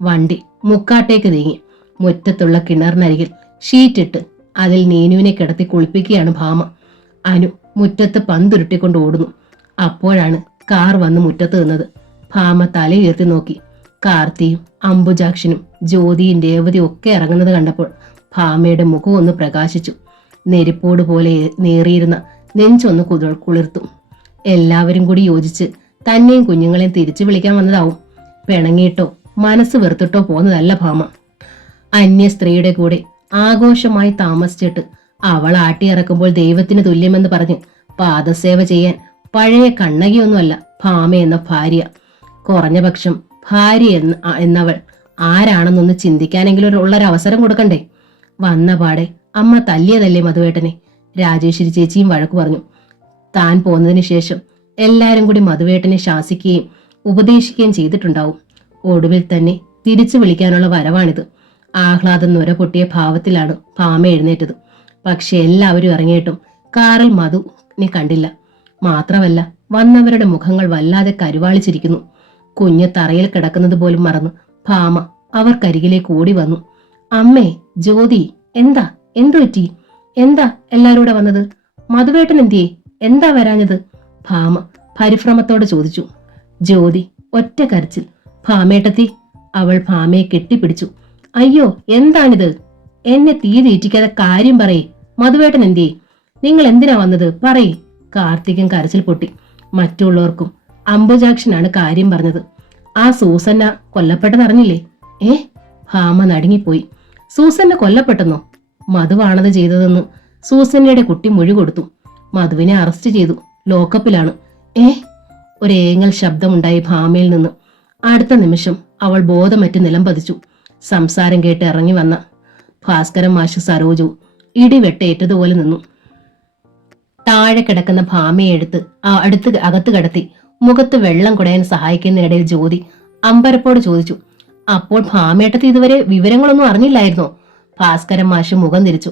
വണ്ടി മുക്കാട്ടേക്ക് നീങ്ങി. മുറ്റത്തുള്ള കിണറിനരികിൽ ഷീറ്റിട്ട് അതിൽ നീനുവിനെ കിടത്തി കുളിപ്പിക്കുകയാണ് ഭാമ. അനു മുറ്റത്ത് പന്തുരുട്ടിക്കൊണ്ട് ഓടുന്നു. അപ്പോഴാണ് കാർ വന്ന് മുറ്റത്ത് നിന്നത്. ഭാമ തലയുയർത്തി നോക്കി. കാർത്തിയും അംബുജാക്ഷനും ജ്യോതിയും രേവതിയും ഒക്കെ ഇറങ്ങുന്നത് കണ്ടപ്പോൾ ഭാമയുടെ മുഖം ഒന്ന് പ്രകാശിച്ചു. നെരിപ്പോട് പോലെ നേറിയിരുന്ന നെഞ്ചൊന്ന് കുളിർത്തു. എല്ലാവരും കൂടി യോജിച്ച് തന്നെയും കുഞ്ഞുങ്ങളെയും തിരിച്ചു വിളിക്കാൻ വന്നതാവും. പിണങ്ങിയിട്ടോ മനസ്സ് വെറുത്തിട്ടോ പോന്നതല്ല ഭാമ. അന്യ സ്ത്രീയുടെ കൂടെ ആഘോഷമായി താമസിച്ചിട്ട് അവൾ ആട്ടിയിറക്കുമ്പോൾ ദൈവത്തിന് തുല്യമെന്ന് പറഞ്ഞ് പാദസേവ ചെയ്യാൻ പഴയ കണ്ണകിയൊന്നുമല്ല ഭാമ എന്ന ഭാര്യ. കുറഞ്ഞ പക്ഷം ഭാര്യ എന്നവൾ ആരാണെന്നൊന്ന് ചിന്തിക്കാനെങ്കിലും ഉള്ളൊരവസരം കൊടുക്കണ്ടേ? വന്ന പാടെ അമ്മ തല്ലിയതല്ലേ മധുവേട്ടനെ? രാജേശ്വരി ചേച്ചിയും വഴക്കു പറഞ്ഞു. താൻ പോന്നതിന് ശേഷം എല്ലാരും കൂടി മധുവേട്ടനെ ശാസിക്കുകയും ഉപദേശിക്കുകയും ചെയ്തിട്ടുണ്ടാവും. ഒടുവിൽ തന്നെ തിരിച്ചു വിളിക്കാനുള്ള വരവാണിത്. ആഹ്ലാദം നുര പൊട്ടിയ ഭാവത്തിലാണ് ഭാമ എഴുന്നേറ്റത്. പക്ഷെ എല്ലാവരും ഇറങ്ങിയിട്ടും കാറിൽ മധുവിനെ കണ്ടില്ല. മാത്രമല്ല, വന്നവരുടെ മുഖങ്ങൾ വല്ലാതെ കരുവാളിച്ചിരിക്കുന്നു. കുഞ്ഞ് തറയിൽ കിടക്കുന്നത് പോലും മറന്ന് ഭാമ അവർക്കരികിലേക്ക് ഓടി വന്നു. അമ്മേ, ജ്യോതി, എന്താ? എന്തു പറ്റി? എന്താ എല്ലാരൂടെ വന്നത്? മധുവേട്ടൻ എന്തിയേ? എന്താ വരാഞ്ഞത്? ഭാമ പരിഭ്രമത്തോടെ ചോദിച്ചു. ജ്യോതി ഒറ്റ കരച്ചിൽ. ഭാമേട്ടത്തി. അവൾ ഭാമയെ കെട്ടിപ്പിടിച്ചു. അയ്യോ, എന്താണിത്? എന്നെ തീ തീറ്റിക്കാതെ കാര്യം പറയേ. മധുവേട്ടൻ എന്തിയേ? നിങ്ങൾ എന്തിനാ വന്നത്? പറയേ. കാർത്തികൻ കരച്ചിൽ പൊട്ടി. മറ്റുള്ളവർക്കും അംബുജാക്ഷനാണ് കാര്യം പറഞ്ഞത്. ആ സൂസന്ന കൊല്ലപ്പെട്ടതറിഞ്ഞില്ലേ? ഭാമ നടുങ്ങിപ്പോയി. സൂസന്ന കൊല്ലപ്പെട്ടെന്നോ? മധുവാണത് ചെയ്തതെന്ന് സൂസന്നയുടെ കുട്ടി മൊഴി കൊടുത്തു. മധുവിനെ അറസ്റ്റ് ചെയ്തു, ലോക്കപ്പിലാണ്. ഒരേങ്ങൽ ശബ്ദമുണ്ടായി ഭാമയിൽ നിന്ന്. അടുത്ത നിമിഷം അവൾ ബോധമറ്റ് നിലം പതിച്ചു. സംസാരം കേട്ട് ഇറങ്ങി വന്ന ഭാസ്കരൻ മാഷ് സരോജവും ഇടിവെട്ടേറ്റതുപോലെ നിന്നു. താഴെ കിടക്കുന്ന ഭാമയെ എടുത്ത് അകത്ത് കടത്തി മുഖത്ത് വെള്ളം കുടയാൻ സഹായിക്കുന്നതിനിടയിൽ ജ്യോതി അമ്പരപ്പോട് ചോദിച്ചു, അപ്പോൾ ഭാമേട്ടത്തി ഇതുവരെ വിവരങ്ങളൊന്നും അറിഞ്ഞില്ലായിരുന്നോ? ഭാസ്കരൻ മാഷ് മുഖം തിരിച്ചു.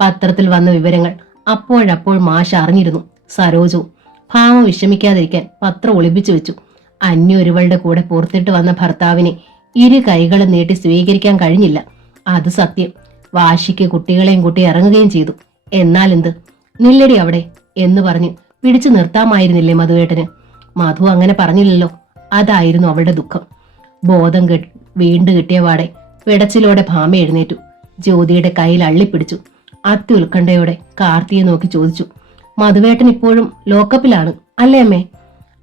പത്രത്തിൽ വന്ന വിവരങ്ങൾ അപ്പോഴപ്പോൾ മാഷ് അറിഞ്ഞിരുന്നു. സരോജവും. ഭാമ വിഷമിക്കാതിരിക്കാൻ പത്രം ഒളിപ്പിച്ചു വെച്ചു. അന്യൊരുവളുടെ കൂടെ പുറത്തിട്ട് വന്ന ഭർത്താവിനെ ഇരു കൈകളും നീട്ടി സ്വീകരിക്കാൻ കഴിഞ്ഞില്ല. അത് സത്യം. വാശിക്ക് കുട്ടികളെയും കൂട്ടി ഇറങ്ങുകയും ചെയ്തു. എന്നാൽ എന്ത്, നില്ലടി അവിടെ എന്ന് പറഞ്ഞ് പിടിച്ചു നിർത്താമായിരുന്നില്ലേ മധുവേട്ടന്? മധു അങ്ങനെ പറഞ്ഞില്ലല്ലോ. അതായിരുന്നു അവളുടെ ദുഃഖം. ബോധം വീണ്ടു കിട്ടിയവാടെ പിടച്ചിലോടെ ഭാമ എഴുന്നേറ്റു. ജ്യോതിയുടെ കയ്യിൽ അള്ളിപ്പിടിച്ചു. അത്യുത്കണ്ഠയോടെ കാർത്തിയെ നോക്കി ചോദിച്ചു, മധുവേട്ടൻ ഇപ്പോഴും ലോക്കപ്പിലാണ് അല്ലേ അമ്മേ?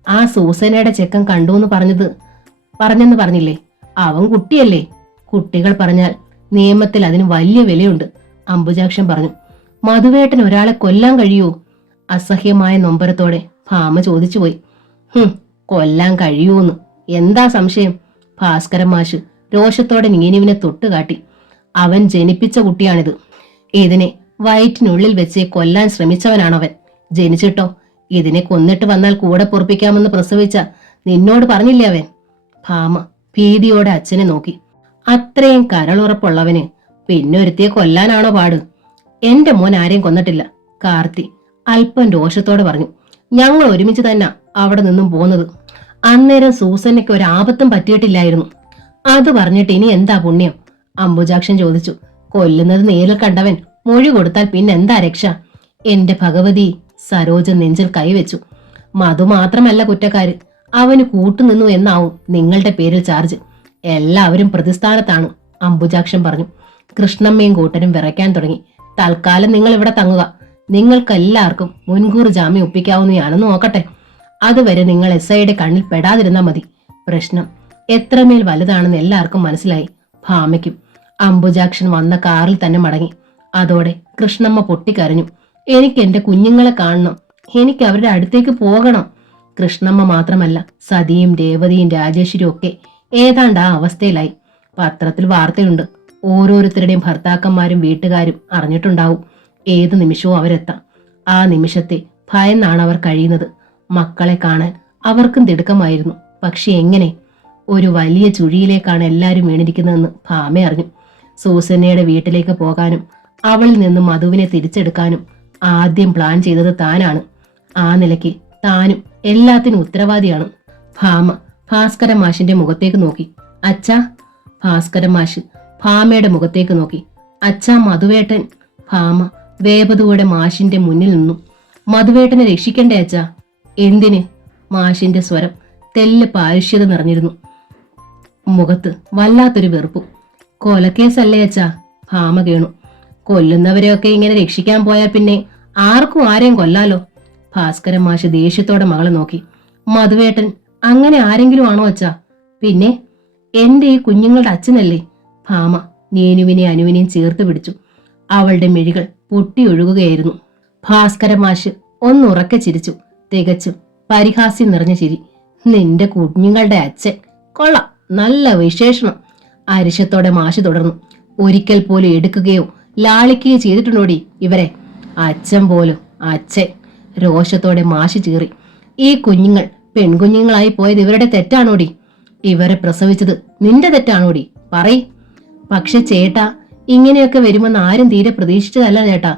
ആ സൂസനയുടെ ചെക്കൻ കണ്ടു എന്ന് പറഞ്ഞെന്ന് പറഞ്ഞില്ലേ? അവൻ കുട്ടിയല്ലേ? കുട്ടികൾ പറഞ്ഞാൽ നിയമത്തിൽ അതിന് വലിയ വിലയുണ്ട്, അംബുജാക്ഷൻ പറഞ്ഞു. മധുവേട്ടൻ ഒരാളെ കൊല്ലാൻ കഴിയുമോ? അസഹ്യമായ നൊമ്പരത്തോടെ ഭാമ ചോദിച്ചുപോയി. കൊല്ലാൻ കഴിയുമോന്ന് എന്താ സംശയം? ഭാസ്കരൻ മാഷ് രോഷത്തോടെ നീനുവിനെ തൊട്ടുകാട്ടി. അവൻ ജനിപ്പിച്ച കുട്ടിയാണിത്. ഇതിനെ വയറ്റിനുള്ളിൽ വെച്ച് കൊല്ലാൻ ശ്രമിച്ചവനാണവൻ. ജനിച്ചിട്ടോ ഇതിനെ കൊന്നിട്ട് വന്നാൽ കൂടെ പൊറപ്പിക്കാമെന്ന് പ്രസവിച്ച നിന്നോട് പറഞ്ഞില്ലേ അവൻ? ഭാമ ഭീതിയോടെ അച്ഛനെ നോക്കി. അത്രയും കരളുറപ്പുള്ളവന് പിന്നൊരുത്തിയെ കൊല്ലാനാണോ പാട്? എന്റെ മോൻ ആരെയും കൊന്നിട്ടില്ല, കാർത്തി അല്പം രോഷത്തോടെ പറഞ്ഞു. ഞങ്ങൾ ഒരുമിച്ച് തന്നെ അവിടെ നിന്നും പോന്നത്. അന്നേരം സൂസനയ്ക്ക് ഒരാപത്തും പറ്റിയിട്ടില്ലായിരുന്നു. അത് പറഞ്ഞിട്ട് ഇനി എന്താ പുണ്യം? അംബുജാക്ഷൻ ചോദിച്ചു. കൊല്ലുന്നത് നേരിൽ കണ്ടവൻ മൊഴി കൊടുത്താൽ പിന്നെന്താ രക്ഷ? എന്റെ ഭഗവതി, സരോജ നെഞ്ചിൽ കൈവച്ചു. മധു മാത്രമല്ല കുറ്റക്കാര്, അവന് കൂട്ടുനിന്നു എന്നാവും നിങ്ങളുടെ പേരിൽ ചാർജ്. എല്ലാവരും പ്രതിസ്ഥാനത്താണ്, അംബുജാക്ഷൻ പറഞ്ഞു. കൃഷ്ണമ്മയും കൂട്ടരും വിറയ്ക്കാൻ തുടങ്ങി. തൽക്കാലം നിങ്ങൾ ഇവിടെ തങ്ങുക. നിങ്ങൾക്കെല്ലാവർക്കും മുൻകൂർ ജാമ്യം ഒപ്പിക്കാവുന്നതാണെന്ന് നോക്കട്ടെ. അതുവരെ നിങ്ങൾ SIയുടെ കണ്ണിൽ പെടാതിരുന്നാ മതി. പ്രശ്നം എത്രമേൽ വലുതാണെന്ന് എല്ലാവർക്കും മനസ്സിലായി. ഭാമയ്ക്കും. അംബുജാക്ഷൻ വന്ന കാറിൽ തന്നെ മടങ്ങി. അതോടെ കൃഷ്ണമ്മ പൊട്ടിക്കരഞ്ഞു. എനിക്ക് എന്റെ കുഞ്ഞുങ്ങളെ കാണണം, എനിക്ക് അവരുടെ അടുത്തേക്ക് പോകണം. കൃഷ്ണമ്മ മാത്രമല്ല, സതിയും രേവതിയും രാജേശ്വരിയും ഒക്കെ ഏതാണ്ട് ആ അവസ്ഥയിലായി. പത്രത്തിൽ വാർത്തയുണ്ട്. ഓരോരുത്തരുടെയും ഭർത്താക്കന്മാരും വീട്ടുകാരും അറിഞ്ഞിട്ടുണ്ടാവും. ഏതു നിമിഷവും അവരെത്താം. ആ നിമിഷത്തെ ഭയന്നാണ് അവർ കഴിയുന്നത്. മക്കളെ കാണാൻ അവർക്കും തിടുക്കമായിരുന്നു. പക്ഷെ എങ്ങനെ? ഒരു വലിയ ചുഴിയിലേക്കാണ് എല്ലാവരും വീണിരിക്കുന്നതെന്ന് ഭാമ അറിഞ്ഞു. സൂസന്നയുടെ വീട്ടിലേക്ക് പോകാനും അവളിൽ നിന്നും മധുവിനെ തിരിച്ചെടുക്കാനും ആദ്യം പ്ലാൻ ചെയ്തത് താനാണ്. ആ നിലയ്ക്ക് താനും എല്ലാത്തിനും ഉത്തരവാദിയാണ്. ഭാമ ഭാസ്കരൻ മാഷിന്റെ മുഖത്തേക്ക് നോക്കി. അച്ഛാ. ഭാസ്കരൻ മാഷ് ഭാമയുടെ മുഖത്തേക്ക് നോക്കി. അച്ഛാ, മധുവേട്ടൻ. ഭാമ വേപതുവിടെ മാഷിന്റെ മുന്നിൽ നിന്നു. മധുവേട്ടനെ രക്ഷിക്കണ്ടേ അച്ഛാ? എന്തിന്? മാഷിന്റെ സ്വരം തെല്ല് പാരുഷ്യത നിറഞ്ഞിരുന്നു. മുഖത്ത് വല്ലാത്തൊരു വെറുപ്പും. കൊലക്കേസല്ലേ അച്ഛാ? ഭാമ കേണു. കൊല്ലുന്നവരെയൊക്കെ ഇങ്ങനെ രക്ഷിക്കാൻ പോയാൽ പിന്നെ ആർക്കും ആരെയും കൊല്ലാലോ. ഭാസ്കരൻ മാഷ് ദേഷ്യത്തോടെ മകളെ നോക്കി. മധുവേട്ടൻ അങ്ങനെ ആരെങ്കിലും ആണോ അച്ഛാ? പിന്നെ എന്റെ ഈ കുഞ്ഞുങ്ങളുടെ അച്ഛനല്ലേ? ഭാമ നീനുവിനെയും അനുവിനെയും ചേർത്ത് പിടിച്ചു. അവളുടെ മിഴികൾ പൊട്ടിയൊഴുകുകയായിരുന്നു. ഭാസ്കരൻ മാഷ് ഒന്നുറക്കെ ചിരിച്ചു. തികച്ചും പരിഹാസ്യം നിറഞ്ഞ ചിരി. നിന്റെ കുഞ്ഞുങ്ങളുടെ അച്ഛൻ കൊള്ളാം, നല്ല വിശേഷണം. അരിശത്തോടെ മാഷ് തുടർന്നു. ഒരിക്കൽ പോലും എടുക്കുകയോ ലാളിക്കുകയോ ചെയ്തിട്ടുണ്ടോടി ഇവരെ? അച്ഛൻ പോലും അച്ഛൻ. രോഷത്തോടെ മാഷ് ചീറി. ഈ കുഞ്ഞുങ്ങൾ പെൺകുഞ്ഞുങ്ങളായി പോയത് ഇവരുടെ തെറ്റാണോടി? ഇവരെ പ്രസവിച്ചത് നിന്റെ തെറ്റാണോടി? പറയ്. പക്ഷെ ചേട്ടാ, ഇങ്ങനെയൊക്കെ വരുമെന്ന് ആരും തീരെ പ്രതീക്ഷിച്ചതല്ല ചേട്ടാ,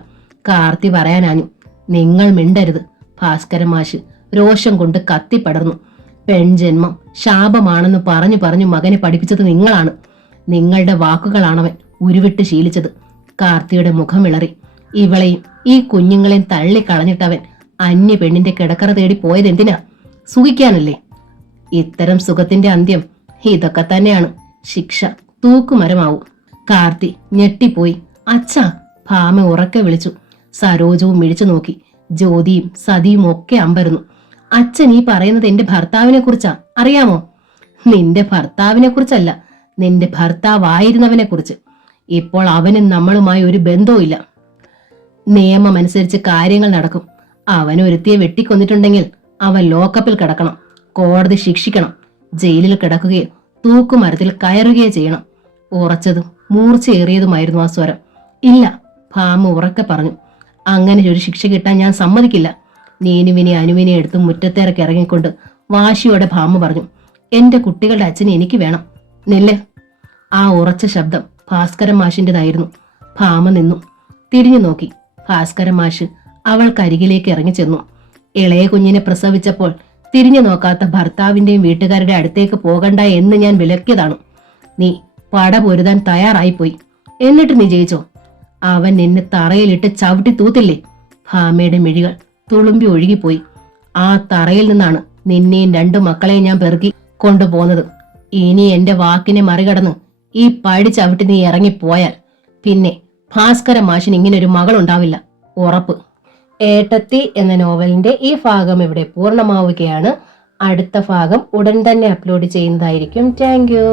കാർത്തി പറയാനാഞ്ഞു. നിങ്ങൾ മിണ്ടരുത്. ഭാസ്കരൻ മാഷ് രോഷം കൊണ്ട് കത്തിപ്പടർന്നു. പെൺജന്മം ശാപമാണെന്ന് പറഞ്ഞു പറഞ്ഞു മകനെ പഠിപ്പിച്ചത് നിങ്ങളാണ്. നിങ്ങളുടെ വാക്കുകളാണവൻ ഉരുവിട്ട് ശീലിച്ചത്. കാർത്തിയുടെ മുഖമിളറി. ഇവളെയും ഈ കുഞ്ഞുങ്ങളെയും തള്ളിക്കളഞ്ഞിട്ടവൻ അന്യ പെണ്ണിന്റെ കിടക്കറ തേടി പോയതെന്തിനാ? സുഖിക്കാനല്ലേ? ഇത്തരം സുഖത്തിന്റെ അന്ത്യം ഇതൊക്കെ തന്നെയാണ്. ശിക്ഷ തൂക്കുമരമാവും. കാർത്തി ഞെട്ടിപ്പോയി. അച്ഛാ. ഭാമ ഉറക്കെ വിളിച്ചു. സരോജവും മിഴിച്ചു നോക്കി. ജ്യോതിയും സതിയും ഒക്കെ അമ്പരന്നു. അച്ഛൻ ഈ പറയുന്നത് എന്റെ ഭർത്താവിനെ കുറിച്ചാ, അറിയാമോ? നിന്റെ ഭർത്താവിനെ കുറിച്ചല്ല, നിന്റെ ഭർത്താവായിരുന്നവനെ കുറിച്ച്. ഇപ്പോൾ അവനും നമ്മളുമായി ഒരു ബന്ധവുമില്ല. നിയമമനുസരിച്ച് കാര്യങ്ങൾ നടക്കും. അവൻ ഒരുത്തിയെ വെട്ടിക്കൊന്നിട്ടുണ്ടെങ്കിൽ അവൻ ലോക്കപ്പിൽ കിടക്കണം. കോടതി ശിക്ഷിക്കണം. ജയിലിൽ കിടക്കുകയോ തൂക്കുമരത്തിൽ കയറുകയോ ചെയ്യണം. ഉറച്ചതും മൂർച്ചയേറിയതുമായിരുന്നു ആ സ്വരം. ഇല്ല, ഭാമ ഉറക്കെ പറഞ്ഞു. അങ്ങനെ ഒരു ശിക്ഷ കിട്ടാൻ ഞാൻ സമ്മതിക്കില്ല. നീനുവിനെ അനുവിനെ എടുത്ത് മുറ്റത്തേറൊക്കെ ഇറങ്ങിക്കൊണ്ട് വാശിയോടെ ഭാമ പറഞ്ഞു. എന്റെ കുട്ടികളുടെ അച്ഛനെ എനിക്ക് വേണം. നെല്ല്. ആ ഉറച്ച ശബ്ദം ഭാസ്കരൻ മാഷിന്റേതായിരുന്നു. ഭാമ നിന്നു, തിരിഞ്ഞു നോക്കി. ഭാസ്കരൻ മാഷ് അവൾക്കരികിലേക്ക് ഇറങ്ങിച്ചെന്നു. ഇളയ കുഞ്ഞിനെ പ്രസവിച്ചപ്പോൾ തിരിഞ്ഞു നോക്കാത്ത ഭർത്താവിന്റെയും വീട്ടുകാരുടെ അടുത്തേക്ക് പോകണ്ട എന്ന് ഞാൻ വിലക്കിയതാണ്. നീ പട പൊരുതാൻ തയ്യാറായിപ്പോയി. എന്നിട്ട് നീ ജയിച്ചോ? അവൻ നിന്നെ തറയിലിട്ട് ചവിട്ടി തൂത്തില്ലേ? ഭാമയുടെ മിഴികൾ തുളുമ്പി ഒഴുകിപ്പോയി. ആ തറയിൽ നിന്നാണ് നിന്നെയും 2 മക്കളെയും ഞാൻ പെറുക്കി കൊണ്ടുപോകുന്നത്. ഇനി എന്റെ വാക്കിനെ മറികടന്ന് ഈ പടി ചവിട്ടി നീ ഇറങ്ങിപ്പോയാൽ പിന്നെ ഭാസ്കര മാഷിന് ഇങ്ങനൊരു മകളുണ്ടാവില്ല, ഉറപ്പ്. ഏട്ടത്തി എന്ന നോവലിന്റെ ഈ ഭാഗം ഇവിടെ പൂർണ്ണമാവുകയാണ്. അടുത്ത ഭാഗം ഉടൻ തന്നെ അപ്ലോഡ് ചെയ്യുന്നതായിരിക്കും. Thank you.